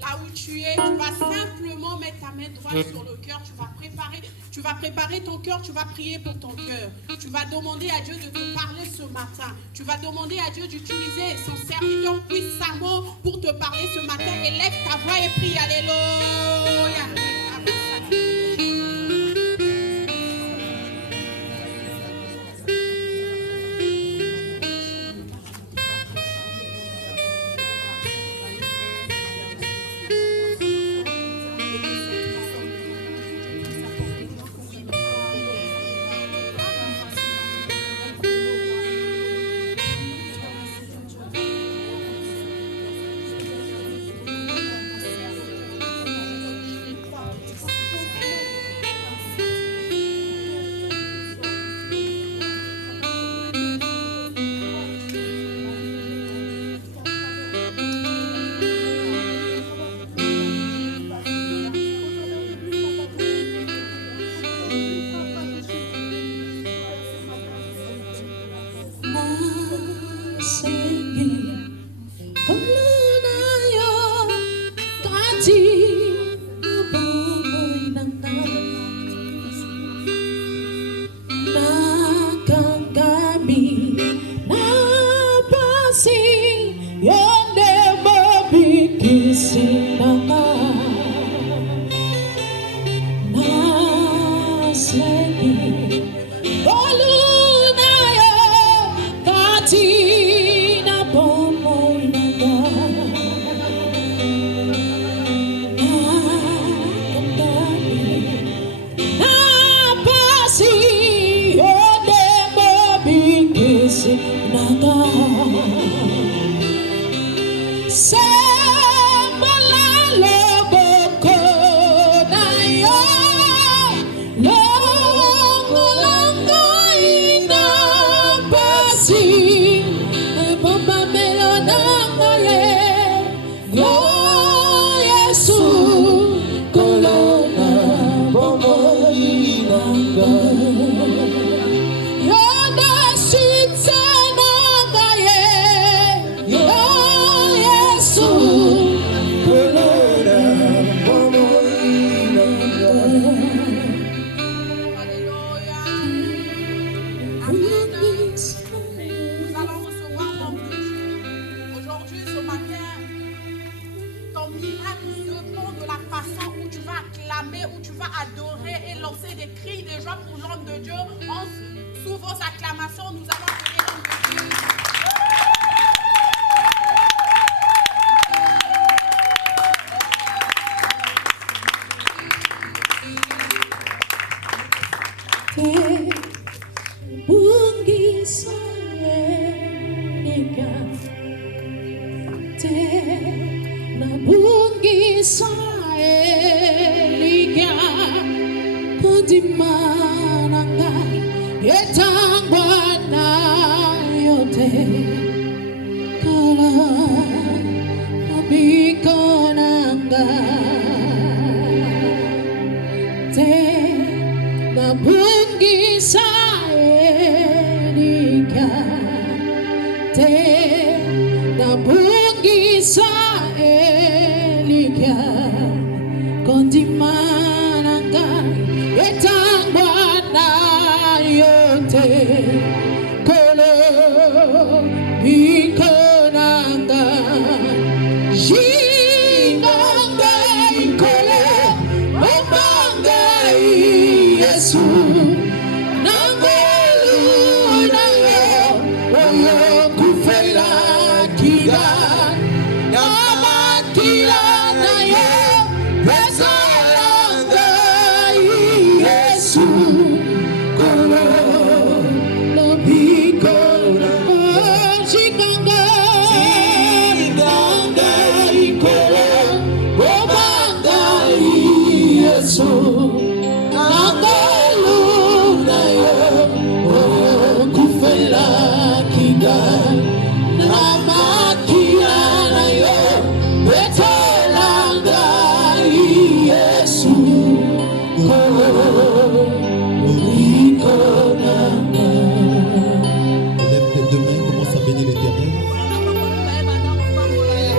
Là où tu es, tu vas simplement mettre ta main droite sur le cœur, tu vas préparer ton cœur, tu vas prier pour ton cœur. Tu vas demander à Dieu de te parler ce matin. Tu vas demander à Dieu d'utiliser son serviteur puissamment pour te parler ce matin. Élève ta voix et prie. Alléluia.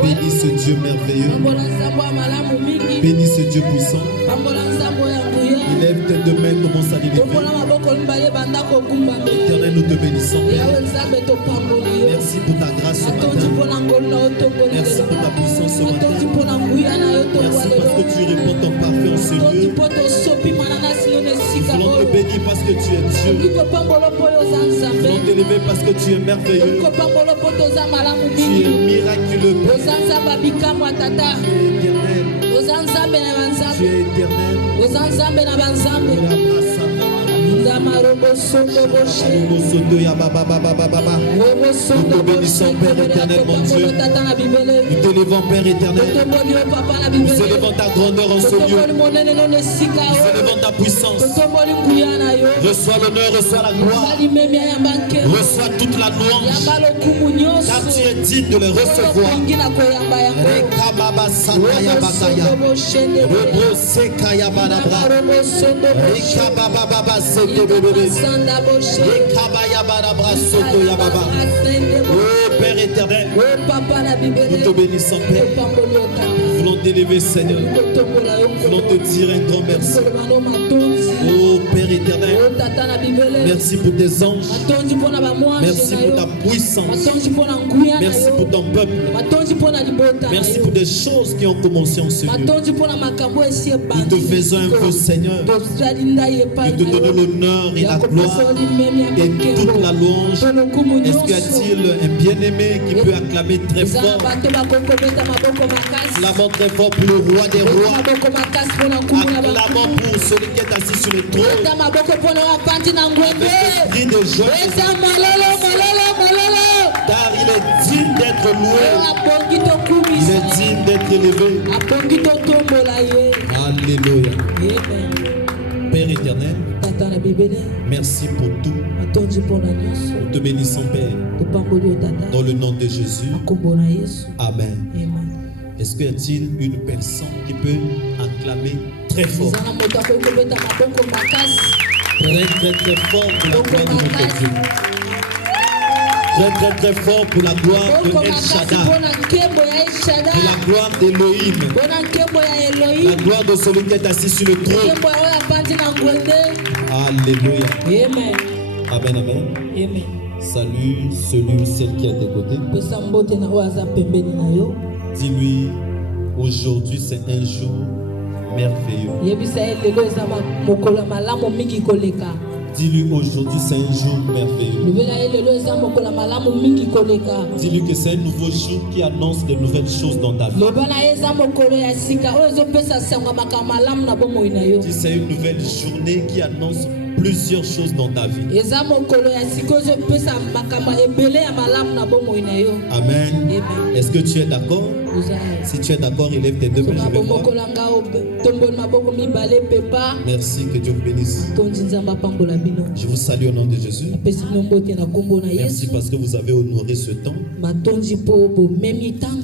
Bénis ce Dieu merveilleux. Bénis ce Dieu puissant. Élève tes deux mains, commence à l'élever. Éternel, nous te bénissons. Merci pour ta grâce ce matin. Merci pour ta puissance ce matin. Merci parce que tu réponds ton parfait en ce lieu. Nous voulons te bénir parce que tu es Dieu. Nous voulons t'élever parce que tu es merveilleux. Tu es miraculeux. Tu es éternel. Tu es éternel. Nous te bénissons, Père éternel, mon Dieu. Nous t'élevons, Père éternel. Nous élevons ta grandeur en ce lieu. Nous élevons ta puissance. Reçois l'honneur, reçois la gloire. Reçois toute la louange. Car tu es digne de le recevoir. Rekababa Sataya Bakaya. Rebo Sekaya Badabra. Rekababa Baba Sete Bébé. Rekabaya Badabra Soto Yababa. Oh Père éternel, nous te bénissons, Père. Nous voulons t'élever, Seigneur. Nous voulons te dire un grand merci. Oh Père éternel, merci pour tes anges. Merci pour ta puissance. Merci pour ton peuple. Merci pour des choses qui ont commencé en ce lieu. Nous te faisons un peu, Seigneur. Nous te donnons l'honneur et la gloire et toute la louange. Est-ce qu'il y a-t-il un bien-aimé qui peut acclamer très fort? Acclamons très fort pour le roi des rois. Acclamons pour celui qui est assis sur le trône. Avec l'esprit de joie. Car il est digne d'être loué. Il est digne d'être élevé. Alléluia. Père éternel, merci pour tout. Nous te bénissons, Père. Dans le nom de Jésus. Amen. Est-ce qu'il y a-t-il une personne qui peut acclamer très fort? Très très fort pour la gloire de notre Dieu. Très très très fort pour la gloire de El Shaddai. Pour la gloire d'Elohim. La gloire de celui qui est assis sur le trône. Alléluia. Amen. Amen, amen. Salut celui ou celle qui est à tes côtés. Dis-lui, aujourd'hui c'est un jour merveilleux. Dis-lui, aujourd'hui c'est un jour merveilleux. Dis-lui que c'est un nouveau jour qui annonce de nouvelles choses dans ta vie. Dis, c'est une nouvelle journée qui annonce plusieurs choses dans ta vie. Amen. Est-ce que tu es d'accord? Si tu es d'accord, élève tes deux mains, je vais voir. Merci, que Dieu vous bénisse. Je vous salue au nom de Jésus. Merci parce que vous avez honoré ce temps.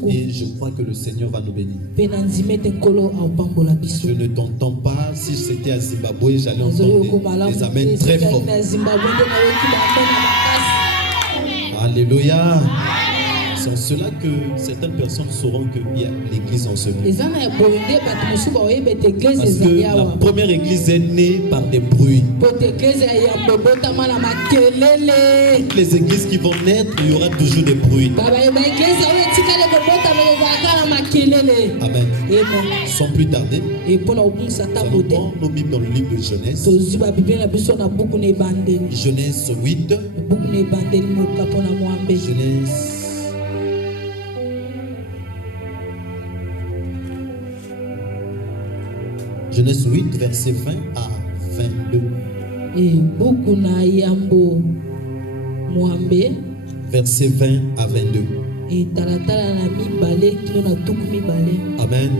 Et je crois que le Seigneur va nous bénir. Je ne t'entends pas. Si c'était à Zimbabwe, j'allais entendre des amens très forts. Alléluia. C'est en cela que certaines personnes sauront qu'il y a l'église en ce lieu. Parce que la première église est née par des bruits. Toutes les églises qui vont naître, il y aura toujours des bruits. Amen. Sans plus tarder, nous allons prendre nos Bibles dans le livre de Genèse. Genèse 8. Genèse. Genèse 8, verset 20 à 22. Verset 20 à 22. Amen.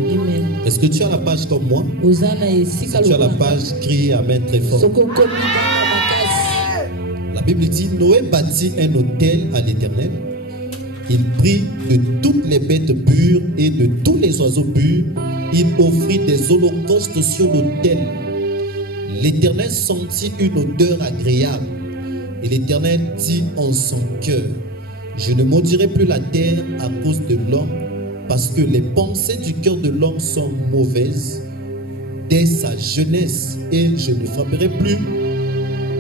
Est-ce que tu as la page comme moi? Si tu as la page, crie Amen très fort. La Bible dit, Noé bâtit un autel à l'Éternel. Il prit de toutes les bêtes pures et de tous les oiseaux purs. Il offrit des holocaustes sur l'autel. L'Éternel sentit une odeur agréable. Et l'Éternel dit en son cœur, je ne maudirai plus la terre à cause de l'homme, Parce que les pensées du cœur de l'homme sont mauvaises dès sa jeunesse, et je ne frapperai plus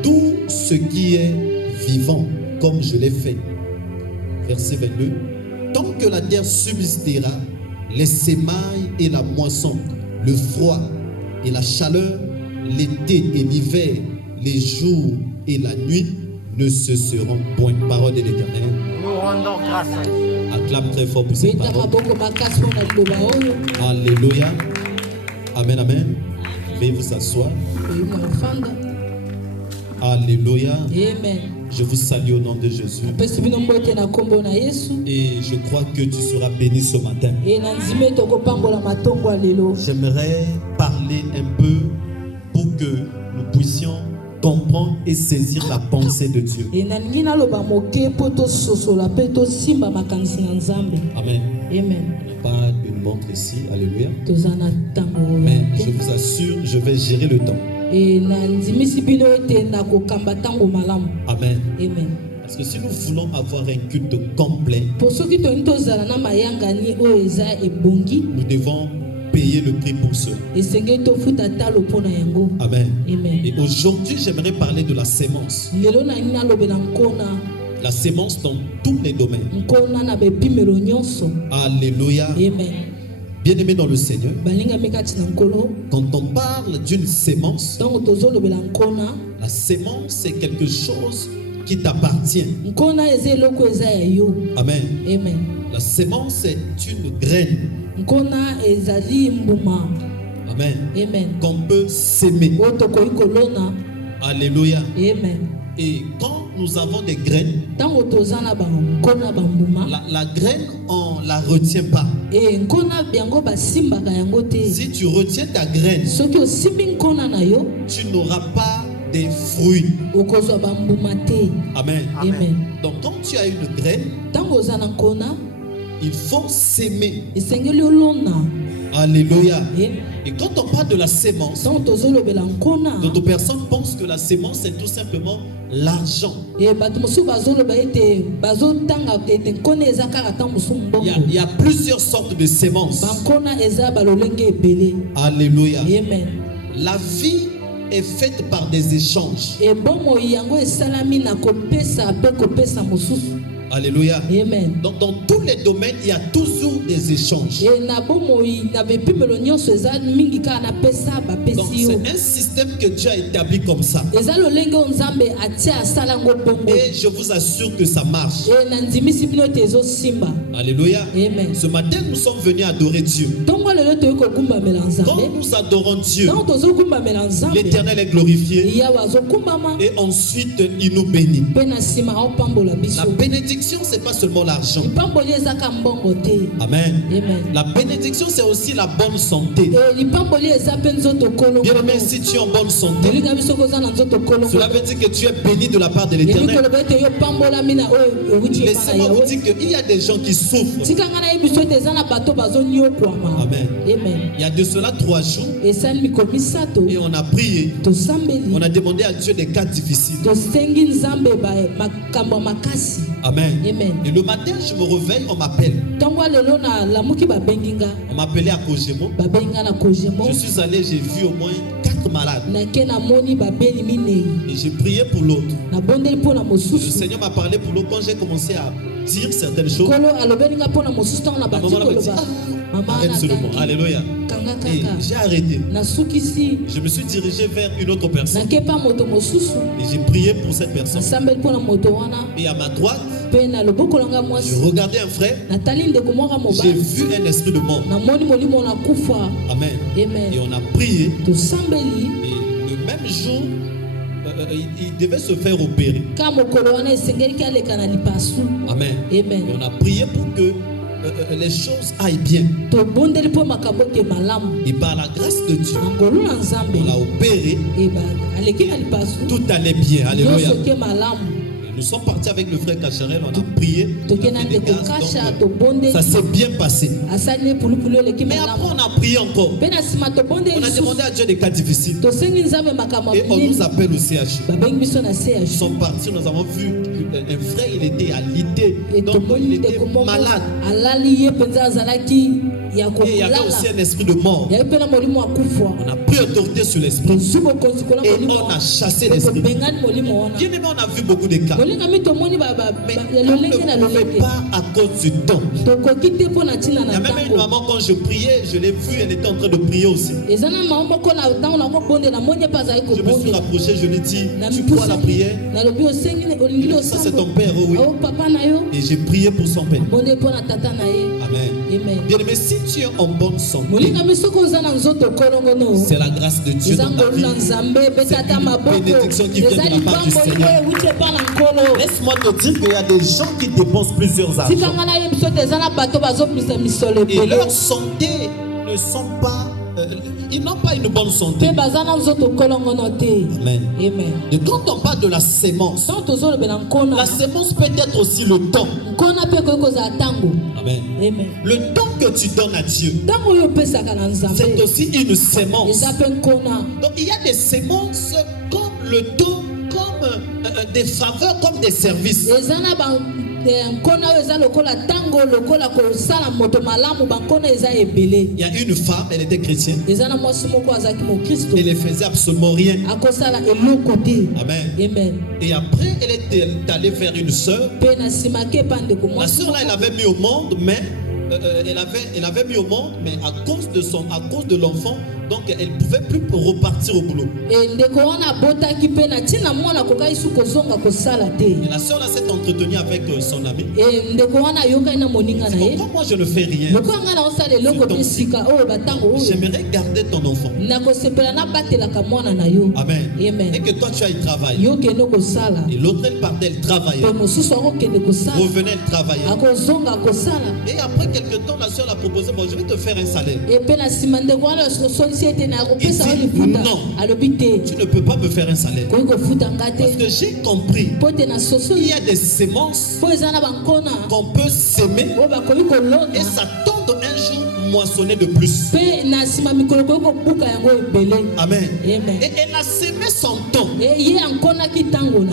tout ce qui est vivant comme je l'ai fait. Verset 22. Tant que la terre subsistera, les semailles et la moisson, le froid et la chaleur, l'été et l'hiver, les jours et la nuit ne cesseront point. Parole de l'Éternel. Nous rendons grâce à Dieu. Acclame très fort pour cette parole. Alléluia. Amen, amen. Veuillez vous asseoir. Alléluia. Amen. Je vous salue au nom de Jésus. Et je crois que tu seras béni ce matin. J'aimerais parler un peu pour que nous puissions comprendre et saisir la pensée de Dieu. Amen. Amen. On n'a pas une montre ici. Alléluia. Mais je vous assure, je vais gérer le temps. Amen. Amen. Parce que si nous voulons avoir un culte complet, nous devons payer le prix pour cela. Amen. Amen. Et aujourd'hui, j'aimerais parler de la sémence. La sémence dans tous les domaines. Alléluia. Amen. Bien-aimé dans le Seigneur, quand on parle d'une sémence, la sémence c'est quelque chose qui t'appartient. Amen. Amen. La sémence c'est une graine. Amen. Amen. Qu'on peut s'aimer. Alléluia. Amen. Et quand nous avons des graines, la graine, on ne la retient pas. Si tu retiens ta graine, tu n'auras pas des fruits. Amen. Amen. Donc quand tu as une graine, il faut s'aimer. Alléluia. Et quand on parle de la sémence, d'autres personnes pensent que la sémence c'est tout simplement l'argent. Il y a plusieurs sortes de sémences. Alléluia. Amen. La vie est faite par des échanges. Alléluia. Amen. Donc dans tous les domaines, il y a toujours des échanges. Donc c'est un système que Dieu a établi comme ça. Et je vous assure que ça marche. Alléluia. Amen. Ce matin, nous sommes venus adorer Dieu. Quand nous adorons Dieu, l'Éternel est glorifié. Et ensuite, il nous bénit. La bénédiction, ce n'est pas seulement l'argent. Amen. Amen. La bénédiction, c'est aussi la bonne santé. Bien aimé, si tu es en bonne santé, cela veut dire que tu es béni de la part de l'Éternel. Laissez-moi vous dire qu'il y a des gens qui souffrent. Amen. Amen. Il y a de cela 3 jours, et on a prié. On a demandé à Dieu des cas difficiles. Amen. Amen. Et le matin, je me réveille, on m'appelle. On m'appelait à Kojemo. Je suis allé, j'ai vu au moins 4 malades. Et j'ai prié pour l'autre. Le Seigneur m'a parlé pour l'autre. Quand j'ai commencé à dire certaines choses, ma maman m'a dit, arrête seulement. Alléluia. Et j'ai arrêté. Je me suis dirigé vers une autre personne. Et j'ai prié pour cette personne. Et à ma droite, je regardais un frère. J'ai vu un esprit de mort. Amen. Et on a prié. Et le même jour, il devait se faire opérer. Amen. Et on a prié pour que les choses aillent bien. Et par la grâce de Dieu, on l'a opéré. Tout allait bien. Alléluia. Et Nous sommes partis avec le frère Cacharel, on a prié, on a fait des grâces, donc, ça s'est bien passé. Mais après on a prié encore. On a demandé à Dieu des cas difficiles. Et on nous appelle au CHU. Nous sommes partis, nous avons vu un frère, il était à l'idée, donc il était malade. Et il y avait aussi un esprit de mort. On a pris autorité sur l'esprit et on a chassé l'esprit. Bien aimé, on a vu beaucoup de cas. Mais on ne fait pas à cause du temps. Il y a même une maman, quand je priais, je l'ai vue, elle était en train de prier aussi. Je me suis rapproché, je lui ai dit, tu crois à la prière? Ça c'est ton père, oui. Et j'ai prié pour son père. Amen. Bien aimé, si tu es en bonne santé, c'est la grâce de Dieu dans ta vie. C'est une bénédiction qui vient de la part du Seigneur. Laisse-moi te dire qu'il y a des gens qui dépensent plusieurs argent. Et leur santé ne sont pas... ils n'ont pas une bonne santé. Amen. Et quand on parle de la sémence, la sémence peut être aussi le temps. Amen. Le temps que tu donnes à Dieu, c'est aussi une sémence. Donc il y a des sémences comme le don, comme des faveurs, comme des services. Il y a une femme, elle était chrétienne. Elle ne faisait absolument rien. Amen. Et après, elle est allée vers une sœur. La sœur là, elle avait mis au monde, mais elle avait mis au monde, mais à cause de l'enfant, donc elle ne pouvait plus repartir au boulot. Et la sœur là s'est entretenue avec son ami. Pourquoi moi je ne fais rien? J'aimerais garder ton enfant. Amen. Et que toi tu ailles travailler. Et l'autre elle partait, elle travaillait. Revenait, elle travaillait. Et après quelque temps, la sœur l'a proposé, bon, je vais te faire un salaire. Il dit non, tu ne peux pas me faire un salaire. Parce que j'ai compris, il y a des sémences qu'on peut s'aimer et s'attendre un jour moissonner de plus. Amen. Et elle a sémé son temps parce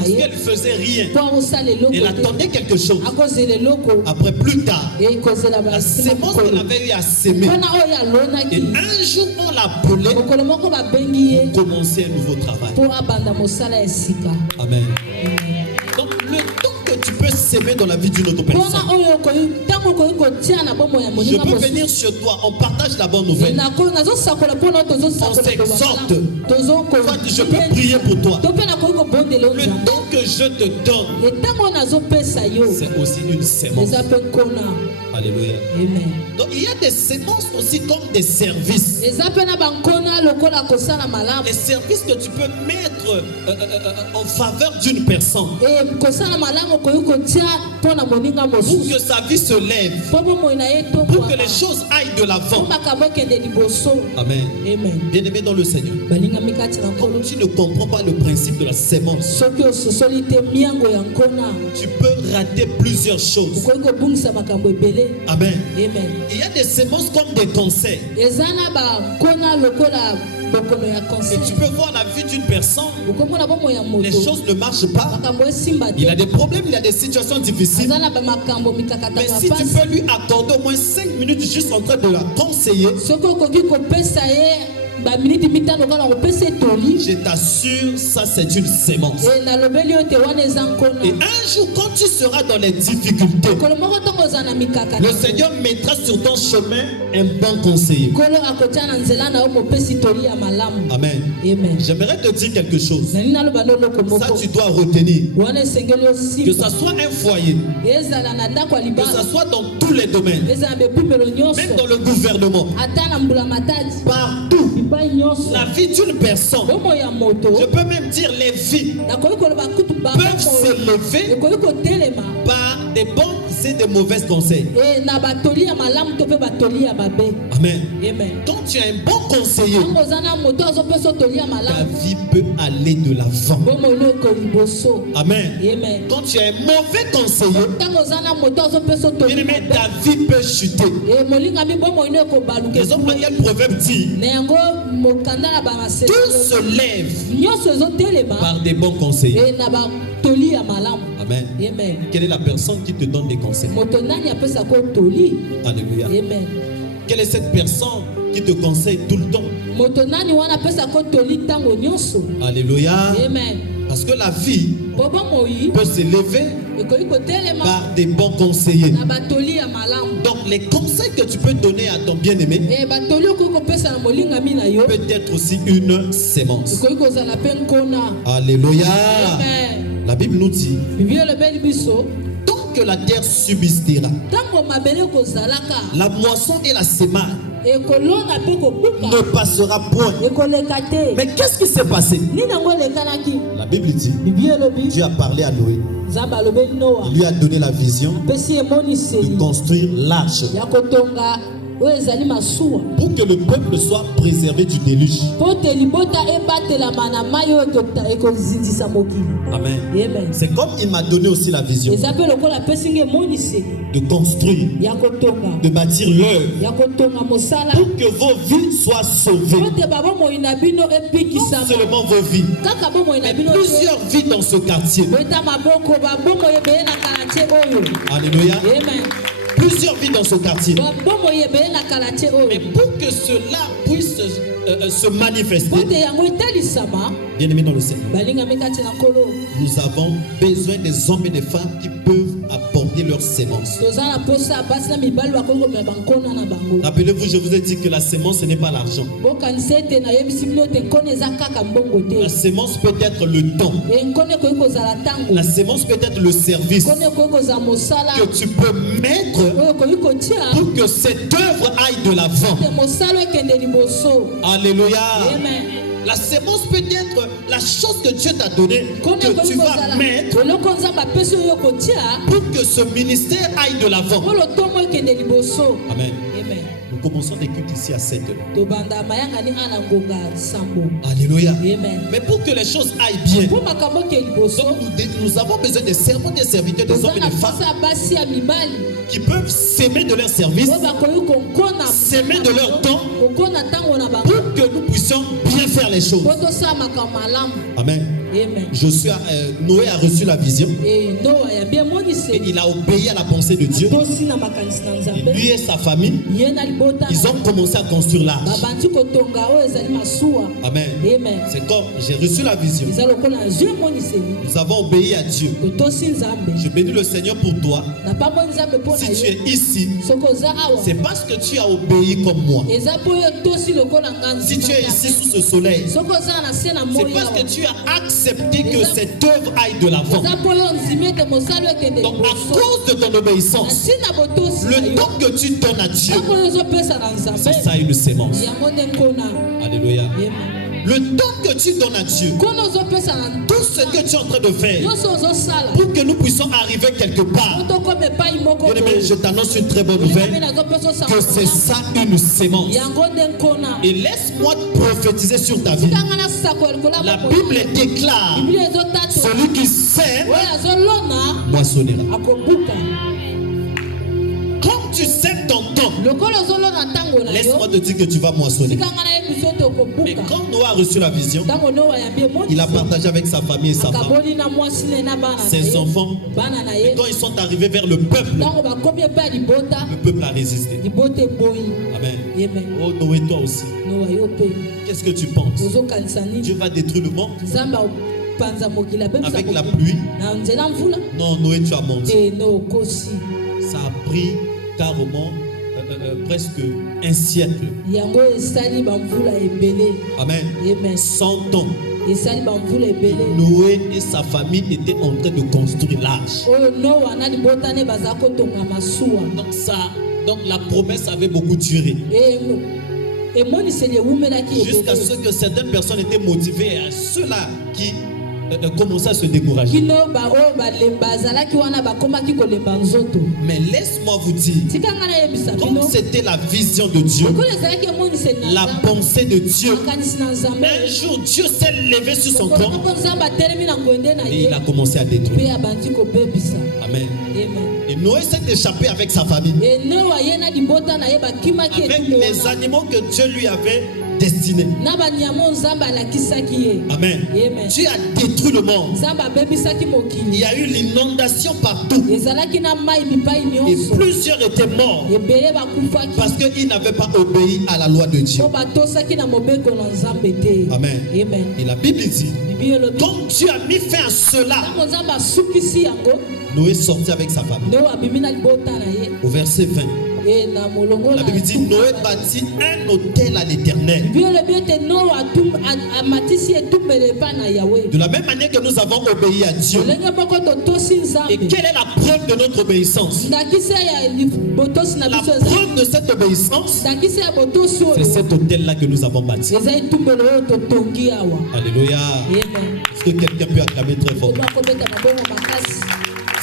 qu'elle ne faisait rien. Elle attendait quelque chose. Après, plus tard, la sémence qu'elle avait eu à s'aimer, et un jour on l'appelait pour commencer un nouveau travail. Amen. Donc le temps que tu peux s'aimer dans la vie d'une autre personne, je peux venir sur toi, on partage la bonne nouvelle, on s'exhorte, je peux prier pour toi. Le temps que je te donne, c'est aussi une sémence. Alléluia. Amen. Donc il y a des sémences aussi comme des services. Les services que tu peux mettre en faveur d'une personne pour que sa vie se lève, pour que les choses aillent de l'avant. Amen. Bien-aimé dans le Seigneur, comme tu ne comprends pas le principe de la sémence, tu peux rater plusieurs choses. Amen. Il y a des sémences comme des cancers. Et tu peux voir la vie d'une personne, les choses ne marchent pas. Il a des problèmes, il a des situations difficiles. Mais si tu peux lui accorder au moins 5 minutes juste en train de la conseiller, je t'assure, ça c'est une sémence. Et un jour, quand tu seras dans les difficultés, le Seigneur mettra sur ton chemin un bon conseiller. Amen. J'aimerais te dire quelque chose. Ça, tu dois retenir. Que ça soit un foyer, que ça soit dans tous les domaines, même dans le gouvernement, partout. La vie d'une personne, je peux même dire les vies, peuvent s'élever par des bonnes c'est des mauvais conseils. Et na batoli ya malamu to pe batoli ya mabe. Amen. Amen. Quand tu es un bon conseiller, Tango zana moto azo pe so toli ya ta malamu. vie peut aller de l'avant. Bomo le ko liboso. Amen. Amen. Quand tu es un mauvais conseiller, Tango zana moto azo pe so toli. bien-aimé, ta vie peut chuter. Et molinga mi bomo ne ko baluke. Raison pour laquelle le proverbe dit, Nengo mokanda na ba masé. tout se lève Nyonso zo telema. par des bons conseillers. Et na ba toli ya malamu. Amen. Amen. Quelle est la personne qui te donne des conseils? Moto nani apesa ko toli. Alléluia. Amen. Quelle est cette personne qui te conseille tout le temps? Moto nani wana apesa ko toli tango nyonso. Alléluia. Amen. Parce que la vie Bobo moi peut s'élever ekoli ko telema par des bons conseillers. na batoli ya malamu. Donc les conseils que tu peux donner à ton bien-aimé Eh batoli ko pesa na molinga mi na yo. peut être aussi une sémence. Ekoli ko zala pe nkona. Alléluia. Amen. La Bible nous dit, Bible le beli biso. tant que la terre subsistera, Tango mabele ko zalaka. la moisson et la semaille Ekolona pe ko buka. ne passera point. Ekoleka te. Mais qu'est-ce qui s'est passé? Ni nango lekanaki. La Bible dit, Bible le bi. Dieu a parlé à Noé. Zamba lo be Noah. Il lui a donné la vision Pesi emoni de seli. construire l'arche Ya kotonga oyo ezali masuwa. pour que le peuple soit préservé du déluge. Po te libota ebatelama na mai oyo ekozindisa mokili. Amen. Amen. C'est comme il m'a donné aussi la vision Eza pe lokola apesi nge emoni seli. de construire, Ya kotonga. de bâtir l'œuvre Ya kotonga mosala. pour que vos vies soient sauvées. Po te babomoi na bino Non epikisama. seulement vos vies, Kaka bomoi na mais bino plusieurs vies dans ce quartier. beta maboko babomoi ebeye na kalatie oyo. Alléluia. Amen. Plusieurs vies dans ce quartier. Babomoi ebeye na kalatie Mais oyo. pour que cela puisse se Po manifester, te yango etelisama. bien aimé dans le Seigneur, Balingami kati na kolo. nous avons besoin des hommes et des femmes qui peuvent apporter leur sémence. Toza na posa basi na mibali bakoko me bankona na bango. Rappelez-vous, je vous ai dit que la sémence, ce n'est pas l'argent. Bokanisa ete na yebisi bino te nkone eza kaka mbongo La te. sémence peut être le temps. E nkone koki kozala ntango. La sémence peut être le service Nkone koki kozala mosala que tu peux mettre oyo koki kotia pour que cette œuvre aille de l'avant. te mosala ekende liboso. Alléluia. Amen. La sémence peut être la chose que Dieu t'a donnée, Nkone que koki tu vas kozala mettre eloko nzambe apesi oyo kotia pour que ce ministère aille de l'avant. po lotomo ekende liboso. Amen. Amen. Nous commençons des cultes ici à 7 heures. Tobanda mayangani ana ngonga sambo. Alléluia. Amen. Mais pour que les choses aillent bien, Po makambo ke liboso. donc nous avons besoin des servants, des serviteurs, des hommes Toza et na des femmes posa basi ya mibali. qui peuvent s'aimer de leur service, Oyo bakoki kokona. s'aimer de leur temps Kokona ntango na bango. pour que nous puissions bien faire les choses. Po tosala makambo malamu. Amen. Amen. Noé a reçu la vision Et Noah yambi et emoniseli. il a obéi à la pensée de Dieu. Tosi na makanisi na nzambe. Lui et sa famille, Ye na libota. ils ont commencé à construire l'arche. Babandi kotonga oyo ezali masuwa. Amen. Amen. C'est comme j'ai reçu la vision. Eza lokola nazwi emoniseli. Nous avons obéi à Dieu. Totosi nzambe. Je bénis le Seigneur pour toi. Na pambo nzambe mpo na Si tu yo. es ici, Soki oza awa. c'est parce que tu as obéi comme moi. Eza mpo oyo tosi lokola nga Si tu es ici sous ce soleil, soki oza na se na c'est moi parce awa. que tu as accepté que cette œuvre aille de l'avant. Eza mpo oyo nzimi ete mosala ekende Donc à liboso. cause de ton Na obéissance, ntina botosi na le yo. temps que tu donnes à Dieu, Ntango oyo ozopesa na c'est nzambe. ça une sémence. Yango nde nkona. Alléluia. Amen. Le temps que tu donnes à Dieu, Nkona ozopesa na tout ce que tu es en train de faire, nyonso ozosala. pour que nous puissions arriver quelque part. Po tokoma epai moko Bien-aimé, boye. je t'annonce une très bonne Olinga nouvelle, mpe nazopesa osango que c'est ça une sémence. yango nde nkona. Et laisse-moi te prophétiser sur ta vie. Tikanga na sako elikola La moko. Bible déclare, Biblia ezotatola. celui qui sème Oyo azolona moissonnera. akobuka. Comme tu sèmes ton temps, Lokola ozolona ntango na laisse-moi yo. te dire que tu vas moissonner. Tikanga na yebiso te Mais okobuka. quand Noah a reçu la vision, Ntango Noa yambi il a emonisi. partagé avec sa famille et sa femme, Akaboli na mwasi ne na bana na ses ye. enfants. Bana na Et ye. quand ils sont arrivés vers le peuple, Ntango bakomi epai ya libota. le peuple a résisté. Libota eboyi. Amen. Amen. Oh Noé, toi aussi, Noa yo mpe. qu'est-ce que tu penses? Ozokanisa nini? Dieu va détruire le monde Nzambe apanza mokili abebisa avec la mokili. pluie? Na nzela mvula. Non, Noé, tu as menti. Te no okosi. Ça a pris carrément presque un siècle. Yango esali bamvula ebele. Amen. Amen. 100 ans. Esali bamvula ebele. Noé et sa famille étaient en train de construire l'arche. Oyo Noa na libota ne baza kotonga masuwa. Donc la promesse avait beaucoup duré. Emoniseli ewumelaki Jusqu'à ebele. ce que certaines personnes étaient motivées, ceux-là qui commençaient à se décourager. kino bao balemba azalaki wana bakomaki kolemba nzoto. Mais laisse-moi vous dire, tika nga nayebisa comme bino c'était la vision de Dieu, ekolo ezalaki emoniseli na la Nzambe, pensée de Dieu, makanisi na Nzambe, un jour Dieu s'est levé sur son Lokolo camp moko Nzambe atelemi na ngwende na et ye il a commencé à mpe détruire. abandi kobebisa. Amen. Amen. Et Noé s'est échappé avec sa famille, E Noa ye na libota na ye bakimaki avec etumbu les wana animaux que Dieu lui avait destinés. na banyama Nzambe alakisaki ye. Amen. Amen. Dieu a détruit le monde. Nzambe abebisaki Il mokili, y a eu l'inondation partout. ezalaki na mai bipai Et nyonso, plusieurs étaient morts ebele bakufaki parce qu'ils n'avaient pas obéi à la loi de Dieu. mpo batosaki na mobeko na Nzambe te. Amen. Amen. Et la Bible dit, Bibi elobi comme Dieu a mis fin à cela, ntango Nzambe asukisi yango, Noé sortit avec sa famille. Noa abimi na libota na ye. Au verset 20, E na molongo la na Bible dit, Noé bâtit un autel à l'Éternel. Bibi elobi ete Noa amatisi etumbelo epai na Yawe. De la même manière que nous avons obéi à Dieu. Lolenge moko totosi Et Nzambe, quelle est la preuve de notre obéissance? ndakisa ya botosi na La biso eza, preuve de cette obéissance, ndakisa ya botosi c'est oyo cet autel-là que nous avons bâti. eza etumbelo oyo totongi awa. Alléluia. Amen. Est-ce que quelqu'un peut acclamer très fort? Tobakobeta mabongo makasi,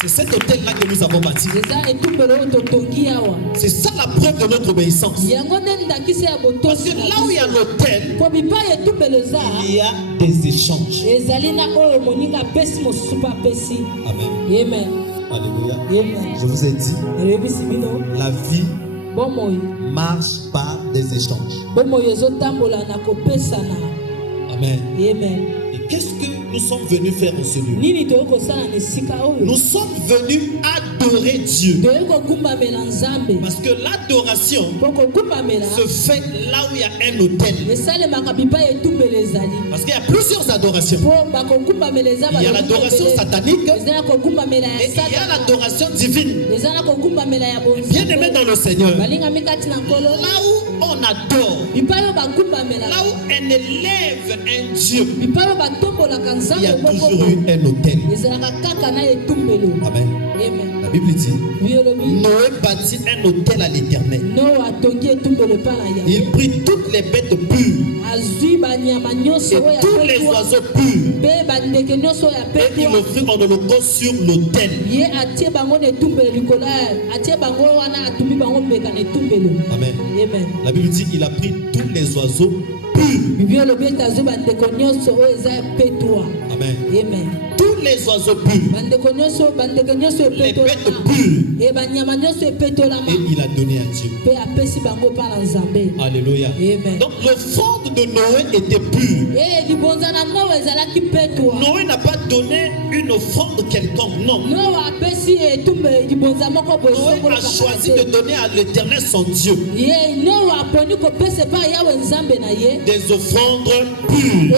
C'est cet autel-là que nous avons bâti. eza etumbelo oyo totongi awa. C'est ça la preuve de notre obéissance. Yango nde ndakisa ya Parce botosi que na là où il y a biso. l'autel, Po bipai etumbelo eza, il y a des échanges. ezali na oyo moninga apesi mosusu mpe apesi. Amen. Amen. Alléluia. Amen. Je vous ai dit, Nayebisi bino la vie bomoi marche par des échanges. bomoi ezotambola na kopesana. Amen. Amen. Et qu'est-ce que nous sommes venus faire en ce lieu? Nini toyei kosala na esika oyo? Nous sommes venus adorer Dieu. Toyei kogumbamela Nzambe. Parce que l'adoration Po kogumbamela se fait là où il y a un autel. esalemaka bipai etumbelo ezali. Parce qu'il y a plusieurs adorations. Po bakogumbamela eza Il y a l'adoration satanique eza na kogumbamela et ya il y a Satana, l'adoration divine. eza na kogumbamela ya Bien aimé dans le Seigneur, là balingami kati na nkolo, où on adore, bipai oyo bagumbamela, là où on élève un Dieu, bipai oyo batombolaka il y a Nzambe moko toujours eu un autel. ezalaka kaka na etumbelo. Amen. Amen. La Bible dit, Biolobi Noé bâtit un autel à l'Éternel. Noa atongi etumbelo epai na Yawe. Il prit toutes les bêtes pures Azwi banyama nyonso et oyo tous les apetwa oiseaux purs mpe bandeke nyonso oyo et il apetwa, offrit en holocauste sur l'autel. ye atie bango na etumbelo likolo atie bango wana atumbi bango mbeka na etumbelo. Amen. Amen. La Bible dit, il a pris tous les oiseaux purs. Bibi elobi ete azwi bandeko nyonso oyo eza epetwa. Amen. Amen. Tous les oiseaux purs, bandeke nyonso les bêtes epetolama, pures, e banyama nyonso epetolama et il a donné à Dieu. mpe apesi bango mpa na Nzambe. Alléluia. Amen. Donc l'offrande de Noé était pure. E libonza na Noa ezalaki petwa. Noé n'a pas donné une offrande quelconque, non. Noa apesi libonza moko boye Noé songolo a kaka choisi te. de donner à l'Éternel son Dieu Ye Noa aponi kopesa epai Yawe Nzambe na ye des offrandes pures.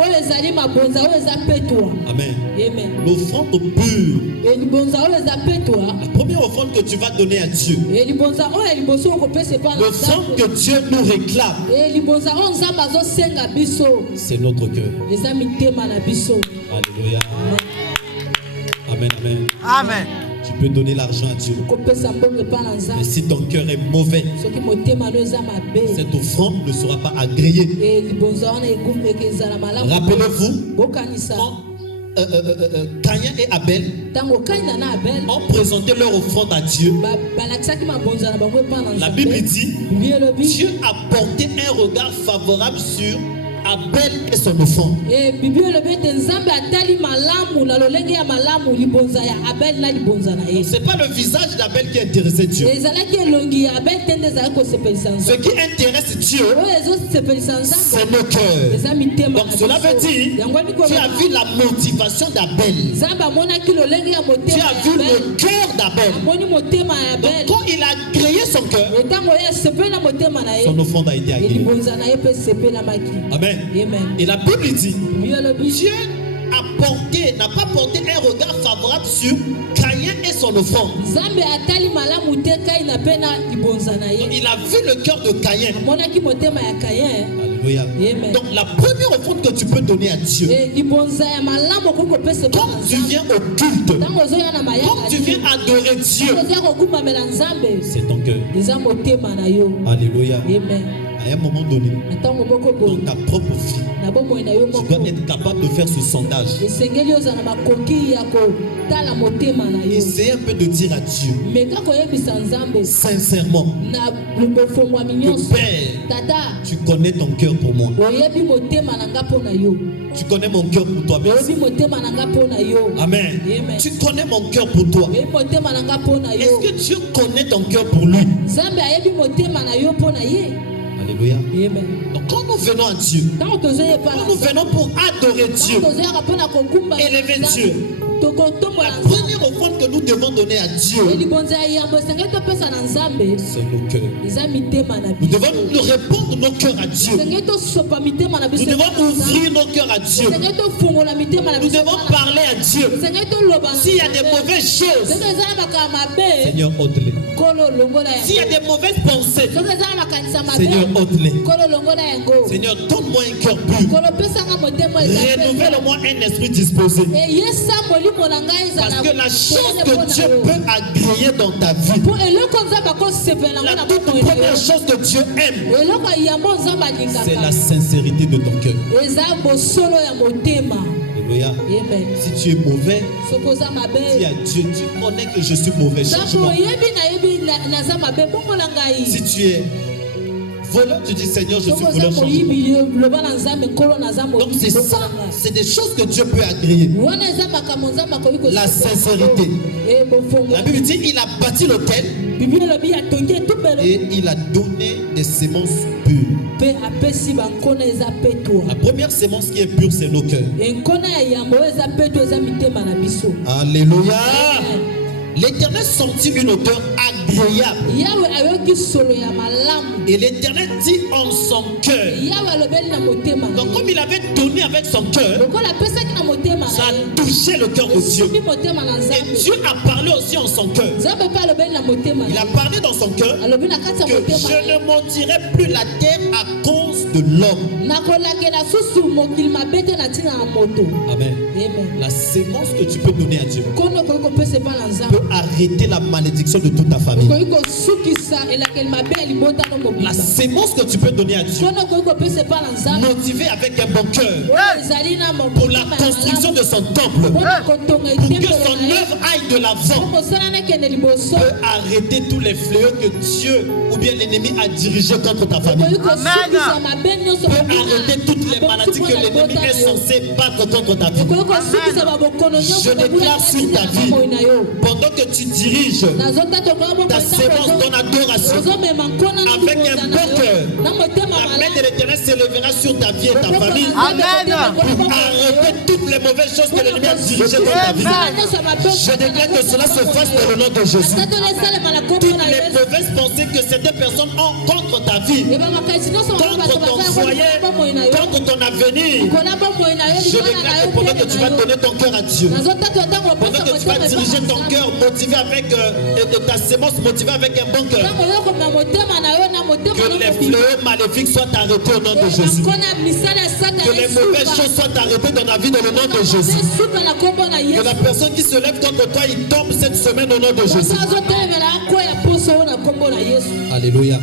oyo ezali mabonza oyo eza petwa. Amen. Amen. L'offrande pure. Libonza oyo eza petwa. La première offrande que tu vas donner à Dieu, Libonza oyo liboso okopesa epai na l'offrande Nzambe. que Dieu nous réclame, Libonza oyo Nzambe azosenga biso c'est notre cœur. eza mitema na biso. Alléluia. Amen, amen. Amen. Tu peux donner l'argent à Dieu. Kopesa mbongo epai na Mais Nzambe si ton cœur est mauvais, soki motema no eza mabe, cette offrande ne sera pas agréée. libonza wana ezala malamu. Rappelez-vous, Bokanisa quand Caïn et Abel ntango Kaina na Abel ont présenté leur offrande à Dieu, balakisaki mabonza na bango epai na la Bible Nzambe. dit, Bible elobi Dieu a porté un regard favorable sur Abel et son offrande. Bible elobi ete Nzambe atali malamu na lolenge ya malamu libonza ya Abel na libonza na ye. C'est pas le visage d'Abel qui intéressait Dieu. Ezalaki elongi ya Abel te nde ezalaki kosepelisa Ce Nzambe. qui intéresse Dieu, Oyo ezosepelisa Nzambe c'est nos cœurs. eza mitema Donc na cela veut biso. dire, Yango tu nikoloba, as vu la motivation d'Abel. Nzambe amonaki lolenge ya Tu motema as ya vu Abel, le cœur d'Abel. amoni motema ya Donc Abel. quand il a grillé son cœur, Ntango ye asepeli na motema na ye, son offrande a été agréée. libonza na ye mpe esepelamaki. Amen. Amen. Et la Bible dit, Bible elobi Dieu n'a pas porté un regard favorable sur Caïn et son offrande. Nzambe atali malamu te Kaina mpe na libonza na ye. Il a vu le cœur de Caïn. Amonaki motema ya Kain. Alléluia. Amen. Donc la première offrande que tu peux donner à Dieu, Libonza ya malamu okoki kopesa epai quand na tu Nzambe. viens au culte, Ntango ozoya na quand mayaka tu viens adorer Dieu, ozoya kokumbamela Nzambe, c'est ton cœur. eza motema na yo. Alléluia. Amen. À un moment donné, ntango moko dans boye ta propre vie, na bomoi na yo tu moko dois être capable de faire ce sondage. esengeli ozala na makoki ya kotala motema na yo Essaye un peu de dire à Dieu, meka koyebisa nzambe sincèrement, na bofongwami que nyonso Père, tata tu connais ton cœur pour moi. oyebi motema na nga mpo na yo Tu connais mon cœur pour toi. Merci. oyebi motema na nga mpo na yo Amen. Amen. Tu connais mon cœur pour toi. oyebi motema na nga mpo na yo Est-ce que Dieu connaît ton cœur pour lui? nzambe ayebi motema na yo mpo na ye Alléluia. Amen. Donc quand nous venons à Dieu, ntango tozoyepa quand nous venons pour adorer Dieu, ntango tozoyaka mpo na kokumba élever Dieu, tokotombola la nzambe première offrande que nous devons donner à Dieu, elibonza ya yambo esengeli topesa na nzambe c'est nos cœurs. eza mitema na Nous biso devons nous répondre nos cœurs à Dieu. esengeli tosopa mitema na Nous biso devons ouvrir nos cœurs à Dieu. esengeli tofungola mitema na Nous biso devons parler à Dieu. esengeli toloba S'il y a des mauvaises choses, soki eza na makambo mabe Seigneur, ôte-les. kolo longola S'il y a yango des mauvaises pensées, soki eza na makanisa Seigneur, mabe ôte-les. kolo longola yango Seigneur, donne-moi un cœur pur. kolo pesanga motema eza Renouvelle-moi un esprit disposé. eyesa molimo na ngai ezala Parce que la chose que Dieu peut agréer dans ta vie, po eloko nzambe akosepela yango la na toute bomoi na première yo chose que Dieu aime, eloko yambo nzambe c'est la alingaka sincérité de ton cœur. eza bosolo ya motema Alléluia. amen Si tu es mauvais, soki oza mabe dis à Dieu, tu connais que je suis mauvais. ntango Change-moi. oyebi nayebi naza mabe bongola ngai Si tu es voleur, tu dis Seigneur, je soki suis oza voleur. Change-moi. moyibi loba na nzambe nkolo naza Donc moyibi c'est ça, c'est des choses que Dieu peut agréer. wana eza makambo nzambe akoki La sincérité. bofongo La Bible dit, il a bâti l'autel bibi elobi atongi etumbelo et il a donné des semences pures. mpe apesi bankona eza petwa La première sémence qui est pure, c'est nos cœurs. enkona ya yambo oyo eza petwa eza mitema na biso Alléluia. L'Éternel sentit une odeur agréable. yawe ayoki solo ya malamu Et l'Éternel dit en son cœur. yawe alobeli na motema na Donc ye comme il avait donné avec son cœur, lokola apesaki na motema ça na ye a touché le cœur de Dieu. esimbi motema na Et nzambe Dieu a parlé aussi en son cœur. nzambe mpe alobeli na motema Il na a ye parlé dans son cœur alobi na kati ya que motema je ne montirai plus la terre à cause de l'homme. nakolakela susu mokili mabe te na ntina na moto Amen. amen La sémence que tu peux donner à Dieu kono okoki kopesa epa na nzambe peut arrêter la malédiction de toute ta famille. okoki kosukisa elakeli mabe ya libotano La mobimba sémence que tu peux donner à Dieu, kono okoki kopesa epa na nzambe motivé avec un bon cœur oyo ezali na pour la construction de son temple, mpona kotonga pour que etempelo son na ye œuvre aille de l'avant, po mosala nekende liboso peut arrêter tous les fléaux que Dieu ou bien l'ennemi a dirigés contre ta famille. okoki kosukisa mabe nyonso Peut arrêter toutes les maladies que l'ennemi est censé battre contre ta vie. okoki kosukisa babokono Je nyonso déclare sur ta vie, moi na yo pendant que tu diriges nazotatokoa ta sémence dans l'adoration, ozomema nkona na avec un bon cœur, na motema la main de l'Éternel s'élèvera sur ta vie et ta famille Amen. pour arrêter toutes les mauvaises choses que l'ennemi a dirigées dans ta vie. Je déclare que cela se fasse dans le nom de Jésus. Toutes les mauvaises pensées que certaines personnes ont contre ta vie, contre ton foyer, contre ton avenir, je déclare que pendant que tu vas donner ton cœur à Dieu, pendant que tu vas diriger ton cœur motivé avec ta sémence motivée avec un bon cœur, que les fléaux maléfiques soient arrêtés au nom de Jésus. Que les mauvaises choses soient arrêtées dans la vie dans le nom de Jésus. Que la personne qui se lève contre toi, il tombe cette semaine au nom de Jésus. Alléluia.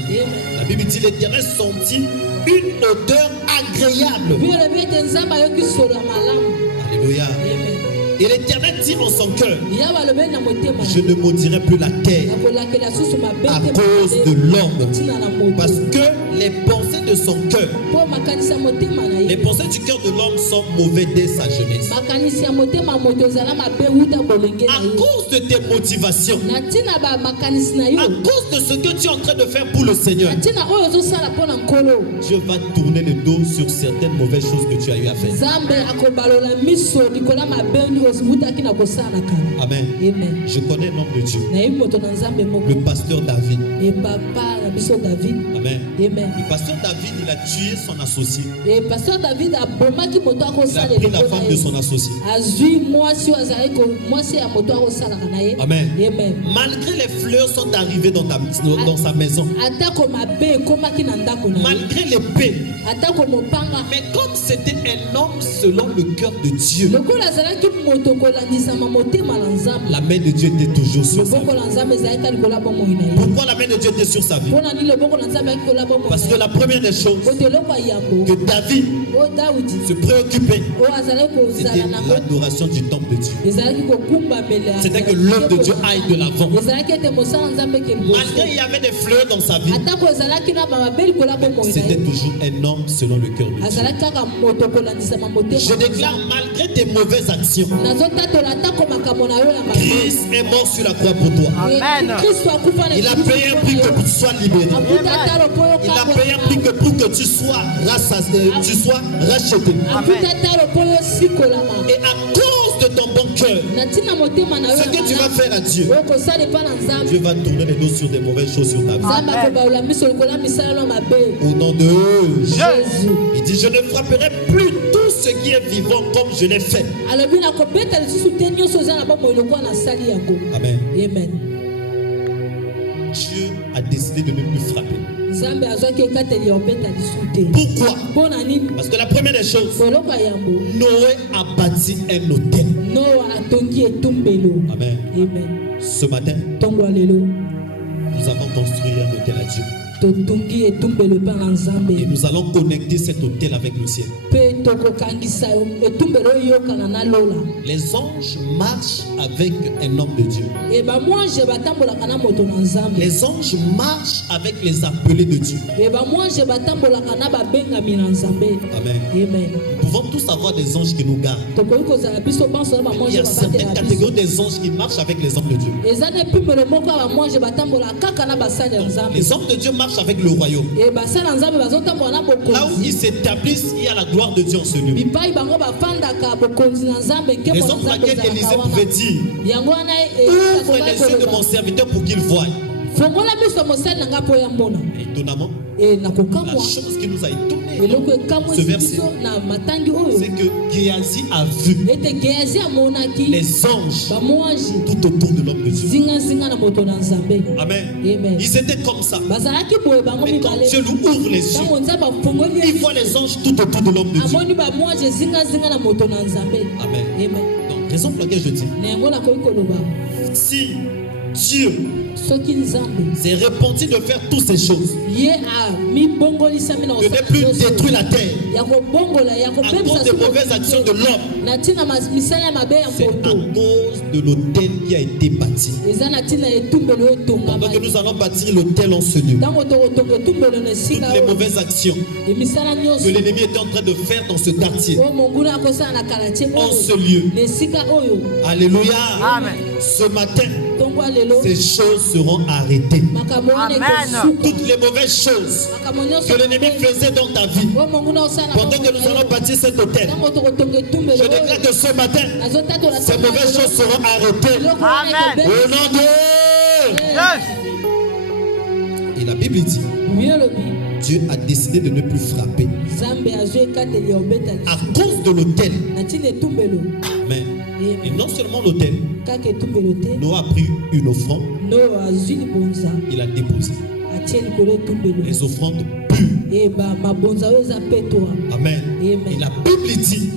La Bible dit l'Éternel sentit une odeur agréable. Alléluia. Et l'Éternel dit en son cœur, je ne maudirai plus la terre à cause de l'homme. Parce que les pensées de son cœur, les pensées du cœur de l'homme sont mauvaises dès sa jeunesse. À cause de tes motivations, à cause de ce que tu es en train de faire pour le Seigneur, Dieu va tourner le dos sur certaines mauvaises choses que tu as eu à faire. Amen. Je connais l'homme de Dieu, le pasteur David. Amen. Le pasteur David, il a tué son associé. Il a pris la femme de son associé. Amen. Malgré les fleurs sont arrivées dans sa maison, malgré l'épée, mais comme c'était un homme selon le cœur de Dieu, la main de Dieu était toujours sur sa vie. Pourquoi la main de Dieu était sur sa vie? Parce que la première des choses que David se préoccupait, c'était l'adoration du temple de Dieu. C'était que l'œuvre de Dieu aille de l'avant. Malgré il y avait des fleurs dans sa vie, c'était toujours un homme selon le cœur de Dieu. Je déclare, malgré tes mauvaises actions, Christ est mort sur la croix pour toi. Amen. Il a payé un prix que tu sois libéré. Il a payé un prix que pour que tu sois racheté. Et à cause de ton bon cœur, ce que tu vas faire à Dieu, Dieu va tourner les dos sur des mauvaises choses sur ta vie. Au nom de Jésus. Il dit, je ne frapperai plus tout ce qui est vivant comme je l'ai fait. Amen. Amen. Dieu a décidé de ne plus frapper. Pourquoi? Parce que la première des choses, Noé a bâti un autel. Amen. Ce matin, nous avons construit un autel à Dieu. Et nous allons connecter cet autel avec le ciel. Les anges marchent avec un homme de Dieu. Les anges marchent avec les appelés de Dieu. Amen. Nous pouvons tous avoir des anges qui nous gardent. Il y a certaines catégories des anges qui marchent avec les hommes de Dieu. Les hommes de Dieu marchent avec le royaume. Là où ils s'établissent, il y a la gloire de Dieu en ce lieu. Les hommes pour lesquels Élisée pouvait dire, ouvre les yeux de mon serviteur pour qu'il voie. Étonnamment, la chose qui nous a étonnés, ce verset, c'est que Géasi a vu les anges tout autour de l'homme de Dieu. Amen. Ils étaient comme ça. Mais quand Dieu lui ouvre les yeux, il voit les anges tout autour de l'homme de Dieu. Amen. Donc, raison pour laquelle je dis, si Dieu s'est repenti de faire toutes ces choses, de ne plus détruire la terre à cause des mauvaises actions de l'homme, c'est à cause de l'autel qui a été bâti. Pendant que nous allons bâtir l'autel en ce lieu, toutes les mauvaises actions que l'ennemi était en train de faire dans ce quartier, en ce lieu, alléluia, Amen. ce matin, ces choses seront arrêtées. Amen. Toutes les mauvaises choses que l'ennemi faisait dans ta vie, pendant que nous allons bâtir cet hôtel, je déclare que ce matin, ces mauvaises choses seront arrêtées. Amen. Au nom de Yes. Et la Bible dit, Dieu a décidé de ne plus frapper à cause de l'autel. Mais et non seulement l'autel, Noah a pris une offrande, il a déposé les offrandes pures. Amen. Et la Bible dit,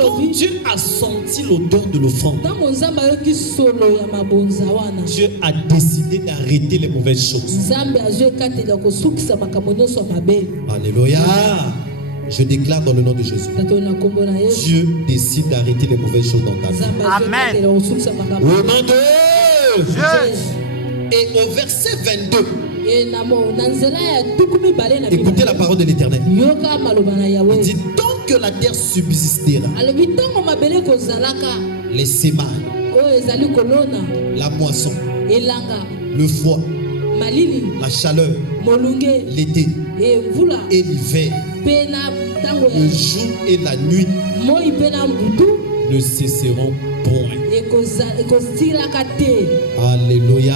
quand Dieu a senti l'odeur de l'offrande, Dieu a décidé d'arrêter les mauvaises choses. Alléluia. Je déclare dans le nom de Jésus, Dieu décide d'arrêter les mauvaises choses dans ta vie. Amen. Au nom de Jésus. Et au verset 22, écoutez la parole de l'Éternel. Il dit, tant que la terre subsistera, les semailles, la moisson, le froid, la chaleur, l'été et l'hiver, le jour et la nuit ne cesseront point. Alléluia.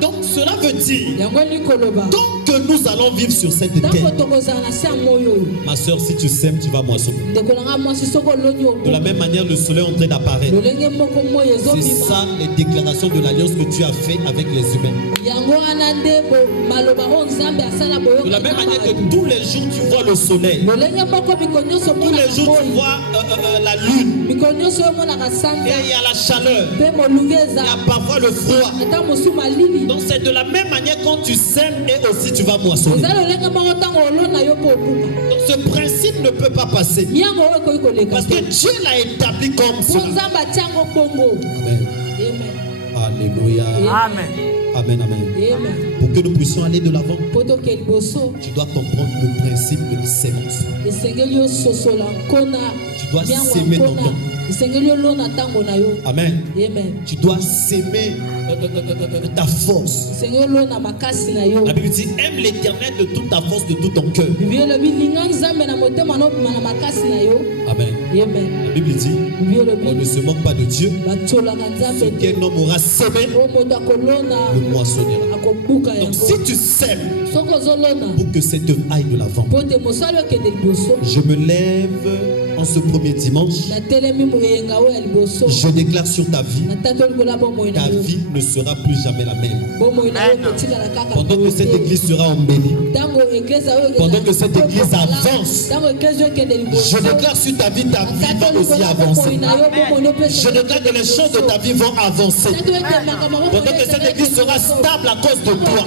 Donc cela veut dire, tant que nous allons vivre sur cette terre, ma soeur, si tu sèmes, tu vas moissonner. De la même manière, le soleil est en train d'apparaître. C'est ça les déclarations de l'alliance que Dieu a fait avec les humains. De la même manière que tous les jours tu vois le soleil, tous les jours tu vois la lune, mikolo nyonso oyo omonaka et sanza il y a la chaleur, mpe molunge il y eza a parfois le froid. ata mosu malili Donc c'est de la même manière quand tu sèmes et aussi tu vas moissonner. eza lolenge moko ntango olona yo mpo obuka Donc ce principe ne peut pas passer. miango oyo ekoki koleka Parce que Dieu l'a établi comme mpo ça. nzambe atia yango bongo. Amen. Amen. Alléluia. Amen. Amen, amen. Amen. Pour que nous puissions aller de l'avant, mpo toke liboso tu dois comprendre le principe de la sémence. esengeli ososola nkona Tu dois miango s'aimer ya dans nkona ton. esengeli olona ntango na yo. Amen. Amen. Tu dois s'aimer ta force. esengeli olona makasi na yo. La Bible dit aime l'Éternel de toute ta force, de tout ton cœur. bibi elobi linga nzambe na motema na obima na makasi na yo. Amen. Amen. La Bible dit bibi on ne elobi se moque pas de Dieu. batiolaka Ce nzambe te qu'un homme aura sémé, oyo moto akolona le moissonnera. akobuka Donc yango. si tu sèmes soki ozolona pour que cette œuvre aille de l'avant, mpo te mosali okende liboso je me lève en ce premier dimanche. natelemi moyenga oyo ya liboso Je déclare sur ta vie, natata olikola bomoi na ta yo vie ne sera plus jamais la même. bomoi na yo kotikala kaka Pendant que cette église sera embellie, ntango eglise oyo pendant que cette église avance, ntango eglise oyo ekende liboso je déclare sur ta vie, ta vie va aussi avancer. Je déclare que les choses de ta vie vont avancer. Pendant que cette église sera stable à cause de toi, à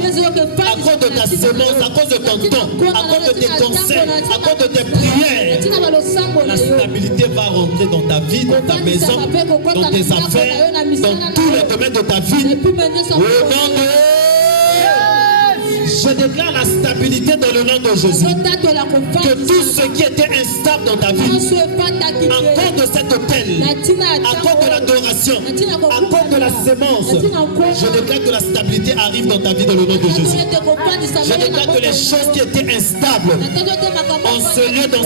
cause de ta sémence, à cause de ton temps, à cause de tes conseils, à cause de tes prières. La stabilité va rentrer dans ta vie, dans ta maison, dans tes affaires, dans tous les domaines de ta vie. Au nom de je déclare la stabilité dans le nom de Jésus. Que tout ce qui était instable dans ta vie, à cause de cet autel, à cause de l'adoration, à cause de la sémence, je déclare que la stabilité arrive dans ta vie dans le nom de Jésus. Je déclare que les choses qui étaient instables en ce lieu, dans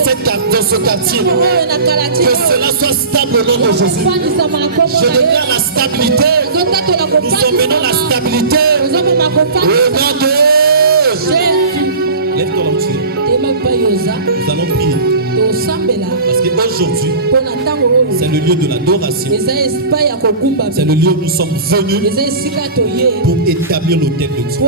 ce quartier, que cela soit stable au nom de Jésus. Je déclare la stabilité. Nous emmenons la stabilité au nom de lève-toi là où tu es. Nous allons prier. Parce qu'aujourd'hui, c'est le lieu de l'adoration. C'est le lieu où nous sommes venus pour établir l'autel de Dieu.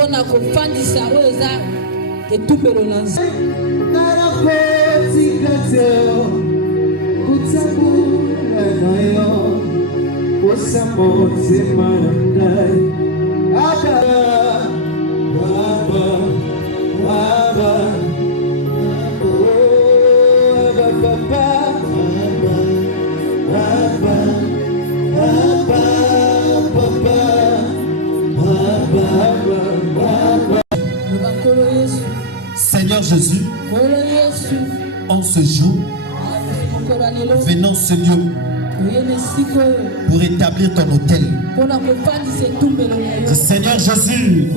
Seigneur Jésus, en ce jour, venons ce lieu pour établir ton autel. Seigneur Jésus,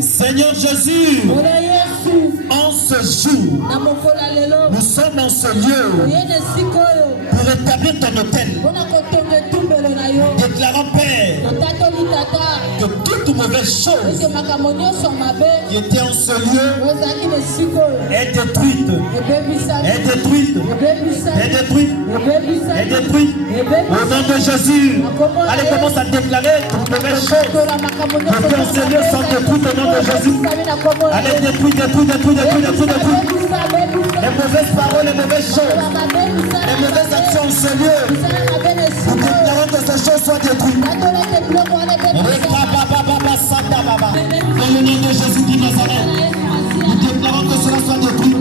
Seigneur Jésus, en ce jour, nous sommes en ce lieu pour établir ton autel. Déclarons, Père, que toute mauvaise chose qui était en ce lieu est détruite, est détruite, est détruite, est détruite. Au nom de Jésus, allez, commence à déclarer toute mauvaise chose qui était en ce lieu sont détruites au nom de Jésus. Allez, détruire, détruire, détruire, détruire, détruire, détruire. Les mauvaises paroles, les mauvaises choses, les mauvaises actions en ce lieu. Nous déclarons que ces choses soient détruites. Dans le nom de Jésus de Nazareth, nous déclarons que cela soit détruit.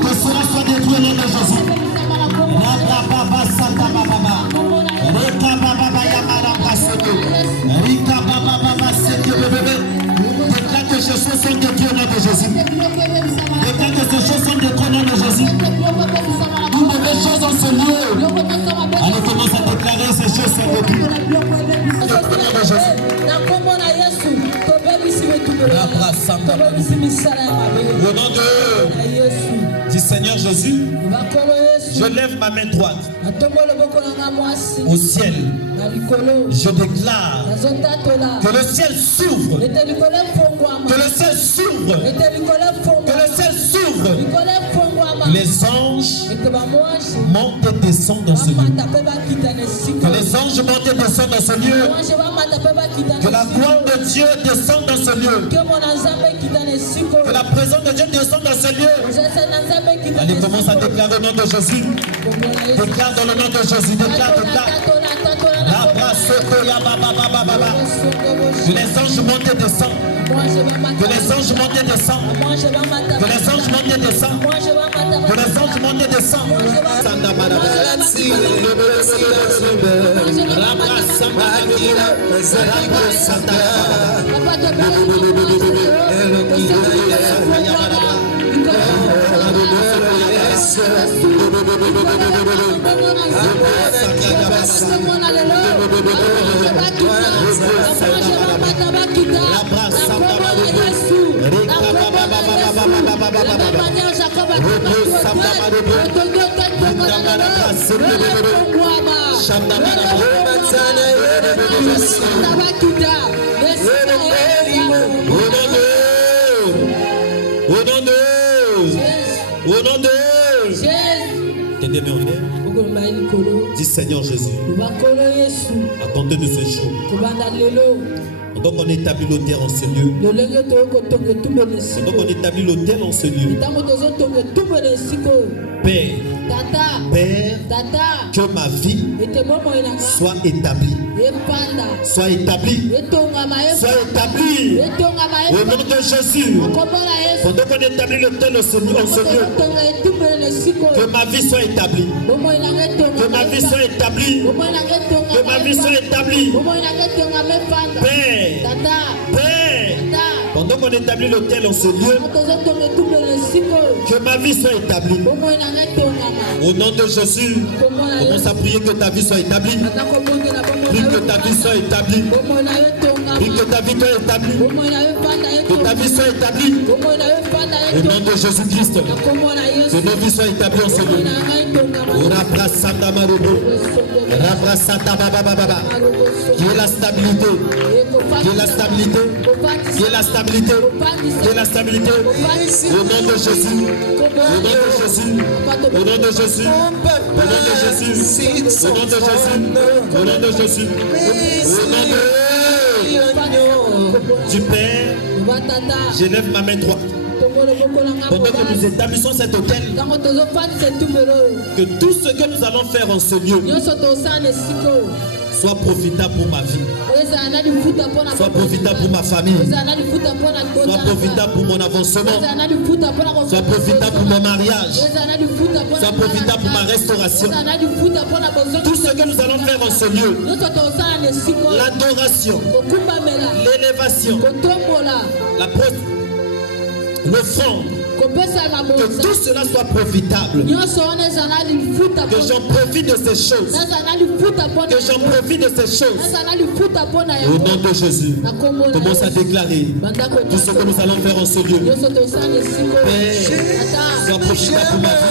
Que cela soit détruit au nom de Jésus. Déclare que ces choses sont détruites au nom de Jésus. Déclare que ces choses sont détruites au nom de Jésus. Toutes mauvaises choses en ce lieu. Allez, commence à déclarer ces choses sont détruites. Au nom de Jésus. Au nom de du Seigneur Jésus, je lève ma main droite au ciel. Je déclare que le ciel s'ouvre. Que le ciel s'ouvre. Que le ciel s'ouvre. les anges montent et descendent dans ce lieu. Que les anges montent et descendent dans ce lieu. Que la gloire de Dieu descende dans ce lieu. Que la présence de Dieu descende dans ce lieu. Allez, commence à déclarer au nom de Jésus. Déclare dans le nom de Jésus. Déclare. Que les anges montent et descendent. Que les anges montent et descendent. Que les anges montent et descendent. Que les anges montent et descendent. Au nom de dis Seigneur Jésus, à compter de ce jour, donc on établit l'autel en ce lieu. Donc on établit l'autel en ce lieu. Père, que ma vie soit établie. Soit établie. Soit établie. Au nom de Jésus. Pendant qu'on établit l'autel en ce lieu. Que ma vie soit établie. Que ma vie soit établie. Que ma vie soit établie. Père, pendant qu'on établit l'autel en ce lieu, que ma vie soit établie. Au nom de Jésus, commence à prier que ta vie soit établie. Prie que ta vie soit établie. Prie que ta vie soit établie. Que ta vie soit établie. Au nom de Jésus-Christ, que nos vies soient établies en ce lieu. Qui est la stabilité. Qui est la stabilité. Qui est la stabilité. Qui est la stabilité. Au nom de Jésus. Au nom de Jésus. Au nom de Jésus. Au nom de Jésus. Au nom de Jésus. Au nom de Jésus. Au nom du Père, j'élève ma main droite. Pendant que nous établissons cet hôtel, que tout ce que nous allons faire en ce lieu soit profitable pour ma vie, soit profitable pour ma famille, soit profitable pour mon avancement, soit profitable pour mon mariage, soit profitable pour ma restauration. Tout ce que nous allons faire en ce lieu, l'adoration, l'élévation, l'offrande, que tout cela soit profitable, que j'en profite de ces choses, que j'en profite de ces choses. Au nom de Jésus, commence à déclarer tout ce que nous allons faire en ce lieu. Père, soit profitable pour ma vie,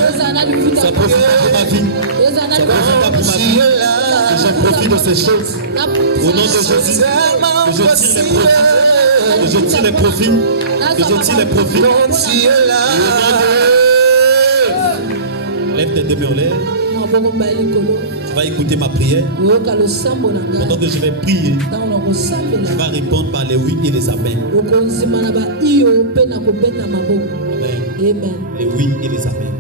soit profitable pour ma vie, soit profitable pour ma vie, que j'en profite de ces choses. Au nom de Jésus, que je tire les profits, que je tire les profits. Lève tes deux mains en l'air. Tu vas écouter ma prière. Pendant que je vais prier, tu vas répondre par les oui et les amen. Amen. Les oui et les amen.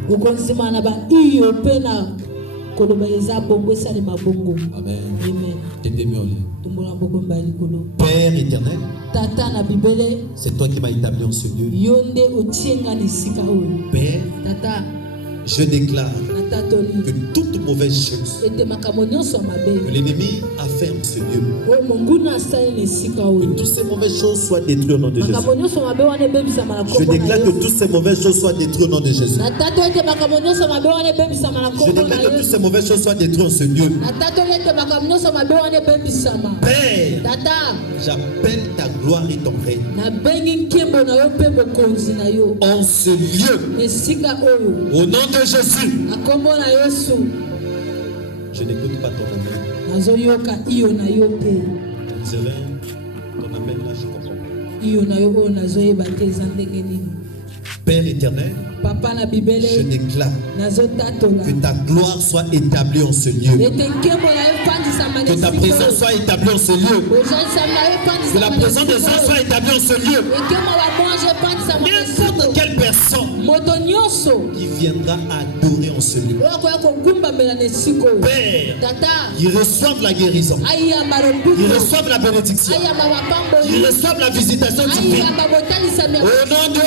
Amen. Tes deux mains en l'air. Père éternel, c'est toi qui m'as établi en ce lieu. Père, je déclare que toute mauvaise chose que l'ennemi a fait en ce lieu, que toutes ces mauvaises choses soient détruites au nom de Jésus. Je déclare que toutes ces mauvaises choses soient détruites au nom de Jésus. Je déclare que toutes ces mauvaises choses soient détruites en ce lieu. Père, j'appelle ta gloire et ton règne en ce lieu. Au nom de Jésus. Je n'écoute pas ton amen. Zérin, ton amen là, je comprends. Père éternel, papa na je bibele déclare nazotatola que ta gloire soit établie en ce lieu. ete nkembo na yo epandisama na Que ta esika présence oyo. soit établie en ce lieu. Ozalisama na yo Que epandisama la na présence des esika anges oyo. soit établie en ce lieu. ekemo bamonje epandisama na esika N'importe oyo. quelle personne moto nyonso qui viendra adorer en ce lieu. oyo akoya kogumbamela na esika oyo. Père, tata ils reçoivent la guérison. ayamba Ils lobiko reçoivent la bénédiction. ayamba Ils bapamboli reçoivent la visitation divine. ayamba botalisami ya Au nom de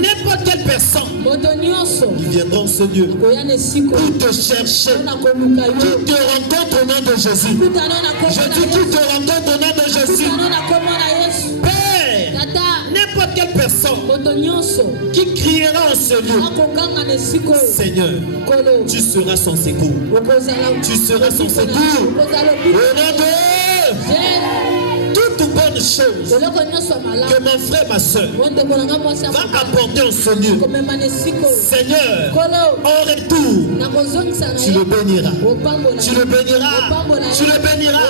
n'importe quelle personne moto nyonso qui viendra en ce lieu koya na esika oyo. pour te chercher, mpona koluka yo qui te rencontre au nom de Jésus. kutana na kombo Je na dis qui Yesu. te rencontre au nom de Jésus. kutana na kombo na yesu Père, tata n'importe quelle personne moto nyonso qui criera en ce lieu, akoganga na esika oyo. Seigneur, kolo tu seras son secours. okozala Tu seras son secours. okozala Au nom de toute bonne chose eloko nyonso ya malamu que mon frère, ma soeur, ondeko nanga mwasi va apporter en ce lieu, komema na esika oyo. Seigneur, kolo en retour, nakozongisa na tu ye le béniras. opambola Tu le béniras. Tu le béniras.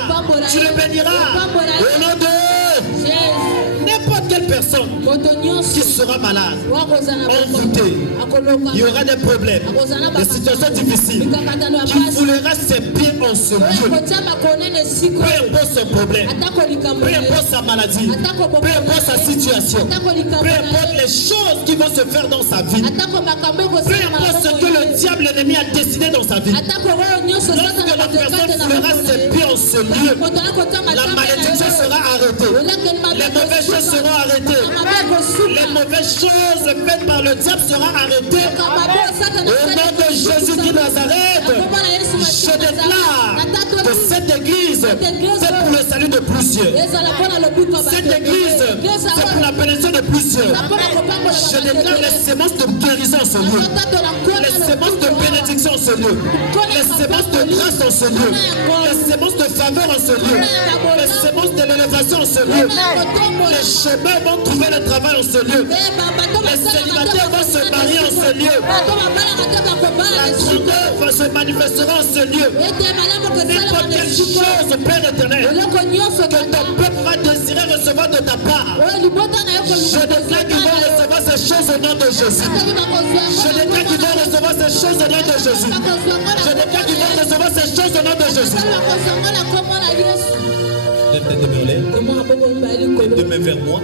Tu le béniras. Au nom de n'importe quelle personne moto nyonso qui sera malade, wakozala envoûté, akoloka il y aura des problèmes, des situations difficiles, mikakatano ya qui basi foulera ses pieds en ce oyo lieu. kotia makone na esika Peu oyo. importe son problème, atako likambo peu na ye importe sa maladie, peu importe sa situation, atako likambo peu na importe ye les choses qui vont se faire dans sa vie, atako makambo peu ekosala importe ce que le diable ennemi a décidé dans sa vie. atako oyo nyonso Lorsque la personne foulera ses pieds en ce lieu, la malédiction sera arrêtée. Les mauvaises choses seront arrêtées. Les mauvaises choses faites par le diable seront arrêtées. Au nom de Jésus de Nazareth, je déclare que cette église, c'est pour le salut de plusieurs. Cette église, c'est pour la bénédiction de plusieurs. Je déclare les sémences de guérison en ce lieu. Les sémences de bénédiction en ce lieu. Les sémences de grâce en ce lieu. Les sémences de faveur en ce lieu. Les sémences de l'élévation en ce lieu. Les chemins vont trouver le travail en ce lieu. Les célibataires vont se marier en ce lieu. La grandeur se manifestera en ce lieu. N'importe quelle chose, Père éternel, que ton peuple va désirer recevoir de ta part. Je déclare qu'ils vont recevoir ces choses au nom de Jésus. Je déclare qu'ils vont recevoir ces choses au nom de Jésus. Je déclare qu'ils vont recevoir ces choses au nom de Jésus. Lève tes deux mains en l'air. Deux mains vers moi.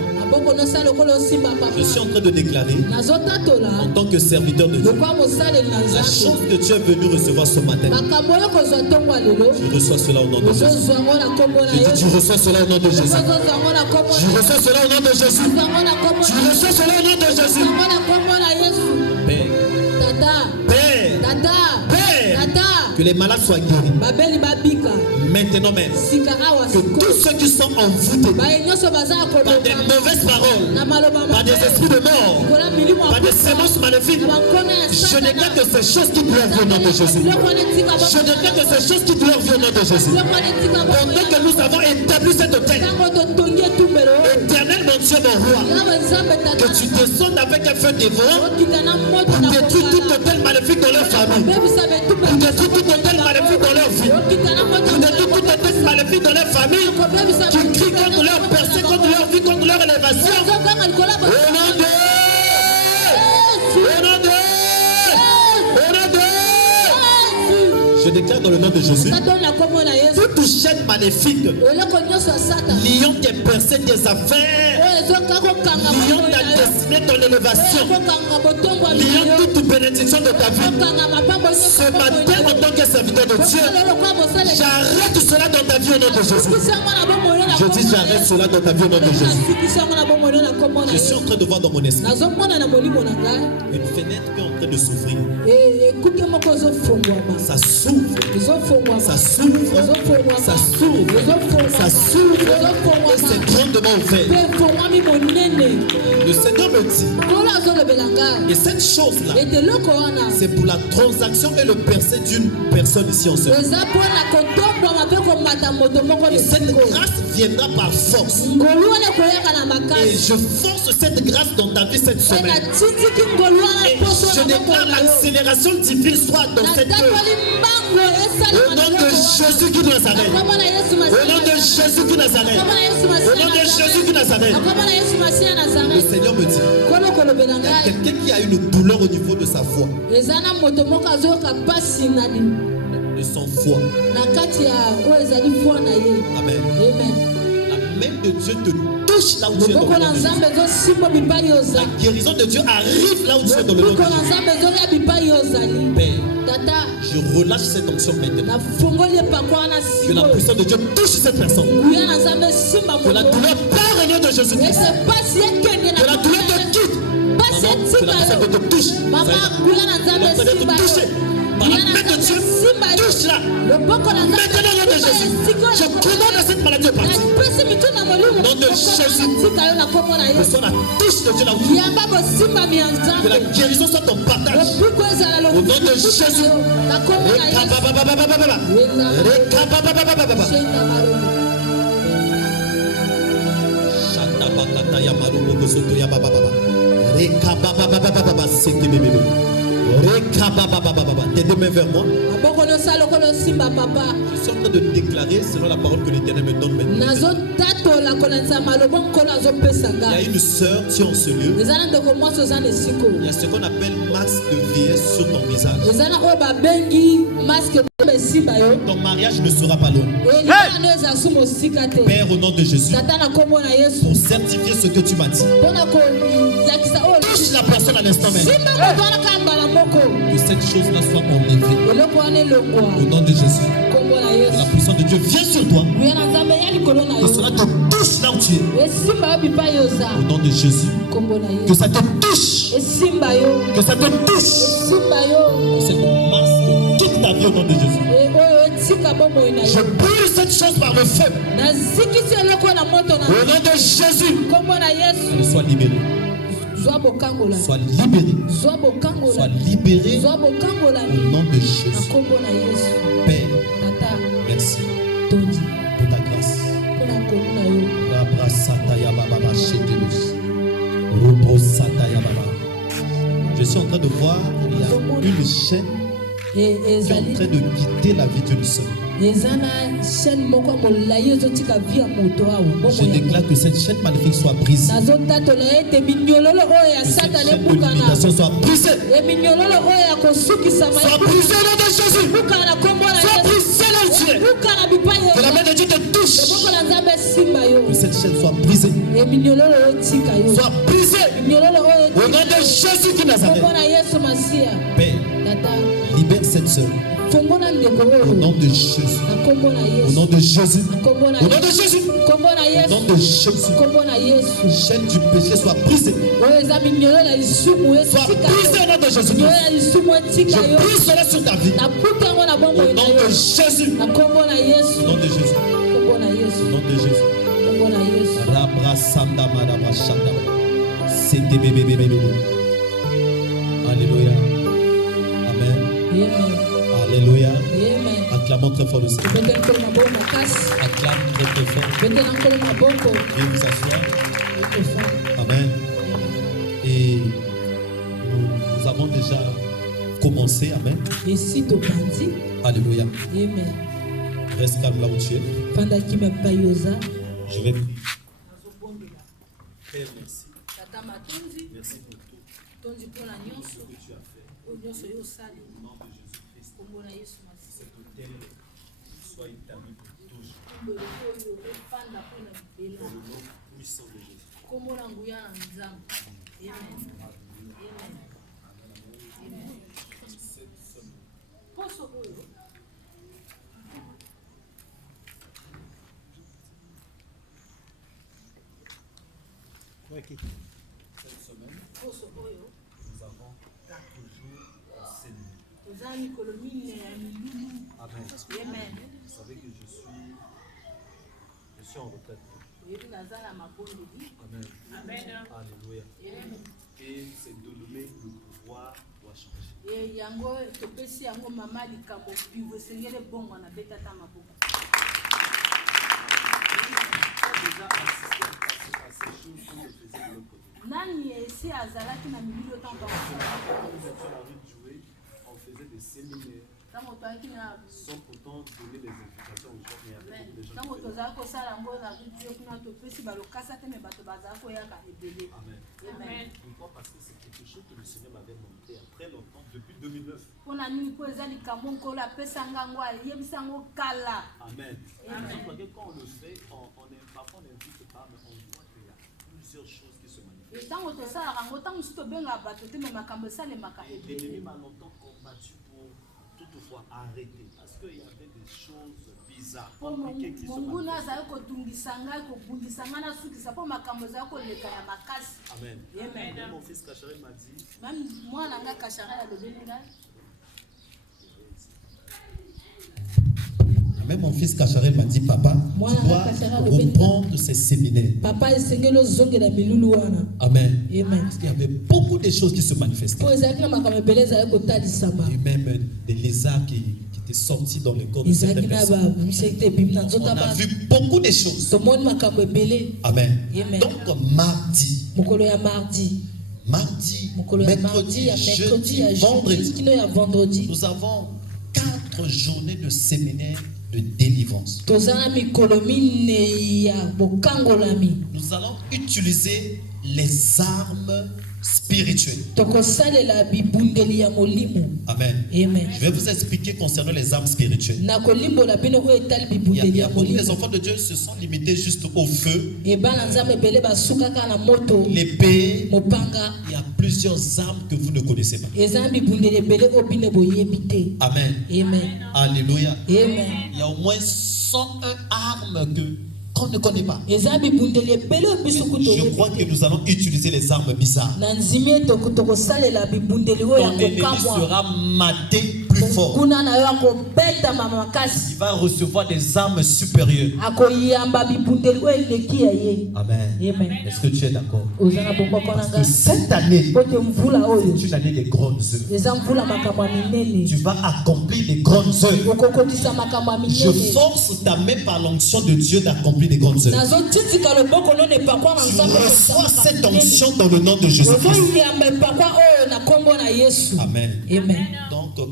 Je suis en train de déclarer, en tant que serviteur de Dieu, la chose que tu es venu recevoir ce matin. Tu reçois cela au nom de Jésus. Je dis, tu reçois cela au nom de Jésus. Je reçois cela au nom de Jésus. Tu reçois cela au nom de Jésus. Père, que les malades soient guéris. Maintenant même, que tous ceux qui sont envoûtés par des mauvaises paroles, par des esprits de mort, par des sémences maléfiques, je déclare que ces choses qui doivent venir au nom de Jésus. Je déclare que ces choses qui doivent venir au nom de Jésus. Pendant que nous avons établi cette terre, éternel mon Dieu, mon roi, que tu descendes avec un feu dévorant pour détruire tout hôtel maléfique dans leur famille, pour détruire tout hôtel maléfique dans leur vie, pour détruire tout hôtel maléfique dans leur famille, qui crie contre leur percée, contre leur vie, contre leur élévation. Au nom de... Au nom de... Au nom de... Je déclare dans le nom de Jésus, toute chaîne maléfique, liant tes percées, tes affaires, liant ta destinée, ton élévation, liant toute bénédiction de ta vie. Ce matin, en tant que serviteur de Dieu, j'arrête cela dans ta vie au nom de Jésus. Je dis, j'arrête cela dans ta vie au nom de Jésus. Je suis en train de voir dans mon esprit une fenêtre qui est en train de s'ouvrir. Ça s'ouvre. Ça s'ouvre. Ça s'ouvre. Ça s'ouvre. Et c'est grandement ouvert. Le Seigneur me dit, et cette chose-là, c'est pour la transaction et le percée d'une personne ici en ce moment. Et cette grâce viendra par force. Et je force cette grâce dans ta vie cette semaine. Et je déclare l'accélération divine soit dans cette œuvre. Au nom de Jésus qui Nazareth. Au nom de Jésus qui Nazareth. Au nom de Jésus qui Nazareth. Le Seigneur me dit, il y a quelqu'un qui a une douleur au niveau de sa foi. De son foie. Amen. La main de Dieu te touche là où tu es dans le monde. La guérison de Dieu arrive là où tu es dans le monde. Père, je relâche cette onction maintenant. Que la puissance de Dieu touche cette personne. Que la douleur part au nom de Jésus-Christ. Que la douleur te quitte. Maman, que la puissance de Dieu te touche. Maman, que la puissance de Dieu te touche. Par la main de Dieu, touche là. Maintenant, au nom de Jésus, je commande à cette maladie de partir. Au nom de Jésus, reçois la touche de Dieu là où tu es. Que la guérison soit ton partage. Au nom de Jésus. Tes deux mains vers moi. Je suis en train de déclarer selon la parole que l'Éternel me donne maintenant. Il y a une sœur qui est en ce lieu. Il y a ce qu'on appelle masque de vieillesse sur ton visage. Ton mariage ne sera pas loin. Père, au nom de Jésus, pour certifier ce que tu m'as dit, touche la personne à l'instant même. Que cette chose-là soit enlevée. Au nom de Jésus. Que la puissance de Dieu vienne sur toi. Que cela te touche là où tu es. Au nom de Jésus. Que ça te touche. Que ça te touche. Que cette masque quitte ta vie au nom de Jésus. Je brûle cette chose par le feu. Au nom de Jésus. Elle soit libérée. Sois libéré. Sois libéré au nom de Jésus. Père, merci pour ta grâce. Je suis en train de voir, il y a une chaîne qui est en train de quitter la vie d'une sœur. Je déclare que cette chaîne maléfique soit brisée. Que cette chaîne de limitation soit brisée. Soit brisée au nom de Jésus. Soit brisée là où tu es. Que la main de Dieu te touche. Que cette chaîne soit brisée. Soit brisée. Au nom de Jésus qui Nazareth. Père, libère cette sœur. Au nom de Jésus. Au nom de Jésus. Au nom de Jésus. Au nom de Jésus. Chaîne du péché soit brisée. Soit brisée au nom de Jésus. Je brise cela sur ta vie. Au nom de Jésus. Au nom de Jésus. Au nom de Jésus. Rabra Sanda Madabra Shanda. C'était bébé. Alléluia. Amen. Alléluia. Acclamons très fort le Seigneur. Acclame très fort. Veuillez vous asseoir. Amen. Et nous avons déjà commencé. Amen. Alléluia. Reste calme là où tu es. Je vais prier. Père, merci. Merci pour tout. Ce que tu as fait. Au nom de Jésus-Christ. Cet hôtel soit établi pour toujours. Dans le nom puissant de Jésus. Cette semaine, nous avons 4 jours d'enseignement. Amen. Vous savez que je suis en retraite. Amen. Alléluia. Et c'est donné le pouvoir doit changer. Déjà assisté à ces choses que je faisais de l'autre côté. On faisait des séminaires sans pourtant donner des invitations aux gens, mais il y avait beaucoup de gens ntango qui tozala kosala yango na video kuna topesi balokasa te me bato bazala koyaka ebele. Amen. Pourquoi? Parce que c'est quelque chose que le Seigneur m'avait montré après longtemps, depuis 2009. mpona nini mpo eza likambo nkolo apesanga yango ayebisa yango kala. Amen. Quand on le fait, parfois on n'invite pas, mais on voit qu'il y a plusieurs choses qui se manifestent. ntango tosalaka yango ntango mosusu tobengaka bato te me makambo esalemaka ebele. L'ennemi m'a longtemps combattu pour toutefois arrêter, parce qu'il y avait des choses bizarres, compliquées qui se monguna manifestaient. azali kotungisa ngai kobundisa ngai nasukisa mpo makambo ezali koleka ya makasi. Amen. Amen. Même mon fils Kacharel m'a dit, meme mwana ngai kashara alobeli ngai Même mon fils Kacharel m'a dit, papa, Moi, tu dois Kacharel, le reprendre ces séminaires. papa esengeli ozongela milulu wana. Amen. Amen. Parce qu'il y avait beaucoup de choses qui se manifestaient. mpo ezalaki na makambo ebele ezalaki kotalisama. Et même des lézards qui étaient sortis dans le corps de ezalaki certaines na personnes. bamisekte ebimi na On nzoto a ba vu beaucoup de choses. tomoni makambo ebele. Amen. Amen. Donc, mardi, mokolo ya mardi mokolo ya mardi ya mercredi jeudi, ya jeudi vendredi, kino ya vendredi nous avons 4 journées de séminaire de délivrance. toza na mikolo minei ya bokangolami. Nous allons utiliser les armes spirituelles. tokosalela bibundeli ya molimo. Amen. Amen. Je vais vous expliquer concernant les armes spirituelles. nakolimbola bino oyo etali Il y bibundeli a ya beaucoup des molimo. enfants de Dieu se sont limités juste au feu, ebana nzambe ebele basukaka na moto l'épée. mopanga. Il y a plusieurs armes que vous ne connaissez pas. eza na bibundeli ebele oyo bino boyebi te. Amen. Amen. Alléluia. Amen. Il y a au moins 101 armes qu'on ne connaît pas. eza na bibundeli ebele oyo biso kutu Je oyebi crois te. que nous allons utiliser les armes bizarres. na nzimi ete tokosalela bibundeli oyo ya Ton ennemi kokamwa. sera maté plus fort. kuna na yo akobetama makasi. Il va recevoir des armes supérieures. akoyamba bibundeli oyo eleki ya ye. Amen. Amen. Est-ce que tu es d'accord? oza na bomboko na Parce que ngai cette année, po te mvula oyo c'est une année des grandes œuvres. eza mvula makambo ya minene. Tu vas accomplir des grandes œuvres. okokotisa makambo ya Je minene. force ta main par l'onction de Dieu d'accomplir des grandes œuvres. nazotitika loboko none epakwa na Tu nzambe reçois cette onction dans le nom de Jésus-Christ. ozoyamba epakwa oyo na nkombo na yesu. Amen. Amen. Donc,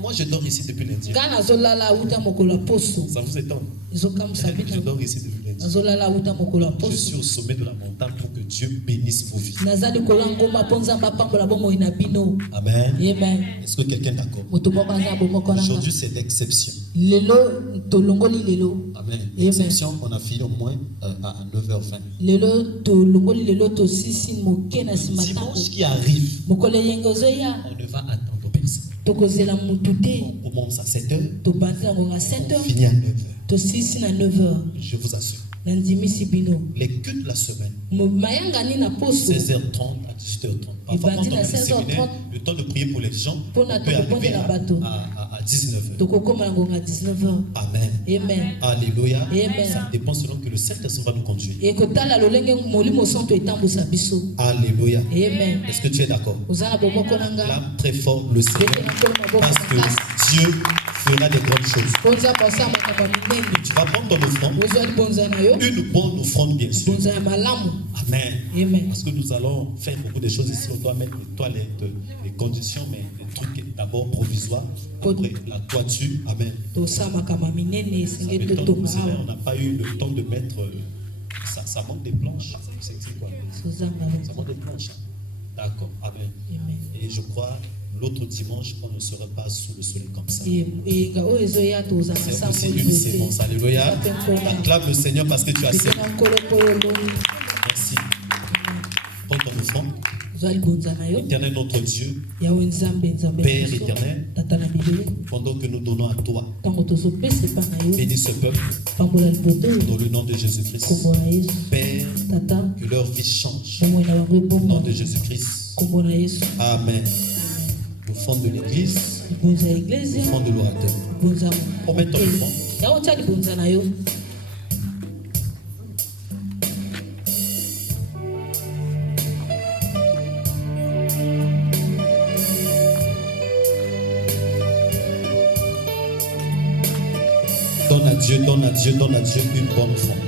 moi je dors ici depuis lundi. ngai nazolala auta mokolo ya poso Ça vous étonne? ezokamwisa Je bino. dors ici depuis lundi. nazolala auta mokolo ya Je poso suis au sommet de la montagne pour que Dieu bénisse vos vies. naza likolo ya ngomba mpo nzambe apambola bomoi na bino. Amen. Amen. Est-ce que quelqu'un est d'accord? moto moko aza bomoko na Aujourd'hui, ngai c'est l'exception. lelo tolongoli lelo. Amen. Amen. L'exception, on a fini au moins à 9h20. lelo tolongoli lelo tosisi moke na nsima Dimanche ntango qui arrive, mokolo eyenge ozoya on ne va attendre personne. tokozela mutu te. On commence à 7h, tobandi nango na on 7h finit à 9h. tosisi na 9h. Je vous assure. nandimisi bino Les cultes de la semaine, mayangani na poso 16h30 à 18h30. Parfois, Il quand va on dire à a le 16h30, séminaire, le temps de prier pour les gens, Pour on peut notre arriver la bateau. à 19h. tokokoma nango na 19h. Amen. Amen. Alléluia. Amen. Ça dépend selon que le Saint-Esprit va nous conduire. ekotala lolenge molimo santo etambusa biso. Alléluia. Amen. Est-ce que tu es d'accord? oza na bomoko na nga Clame très fort le Seigneur bete na nkolo maboko parce na que kasi Dieu fera des grandes choses. mpo nzambe asala makambo ya minene. Tu vas prendre ton offrande, ozwa libonza na yo une bonne offrande bien sûr. libonza ya malamu. Amen. Amen. Parce que nous allons faire beaucoup de choses ici. On doit mettre les toilettes, les conditions, mais les trucs d'abord provisoires. Après la toiture. Amen. tosala makambo ya minene Ça esengeli m'étonne totonga aussi, mais on awa n'a pas eu le temps de mettre. Ça manque des planches. C'est quoi? tozanga Ça manque des planches. D'accord. Amen. Amen. Et je crois l'autre dimanche, on ne sera pas sous le soleil comme ça. eyinga oyo ezoya tozala C'est sango aussi une sémence. Alléluia. Acclame le Seigneur parce que tu as sémé. na nkolo mpo oyo oloni. Merci. Prends ton offrande. ozwa libonza na yo Éternel notre Dieu, yawe nzambe nzambe Père biso, éternel, tata na bilele pendant que nous donnons à toi, ntango tozopesa epa na yo bénis ce peuple pambola liboto oyo dans le nom de Jésus-Christ. nkombo na yesu. Père, tata que leur vie change bomoi na bango au nom ebomba de Jésus-Christ. nkombo na yesu. Amen. L'offrande de l'église, libonza ya eglise l'offrande de l'orateur. libonza Combien ton offrande? yawe tia libonza na yo. Donne à Dieu, donne à Dieu, donne à Dieu une bonne offrande.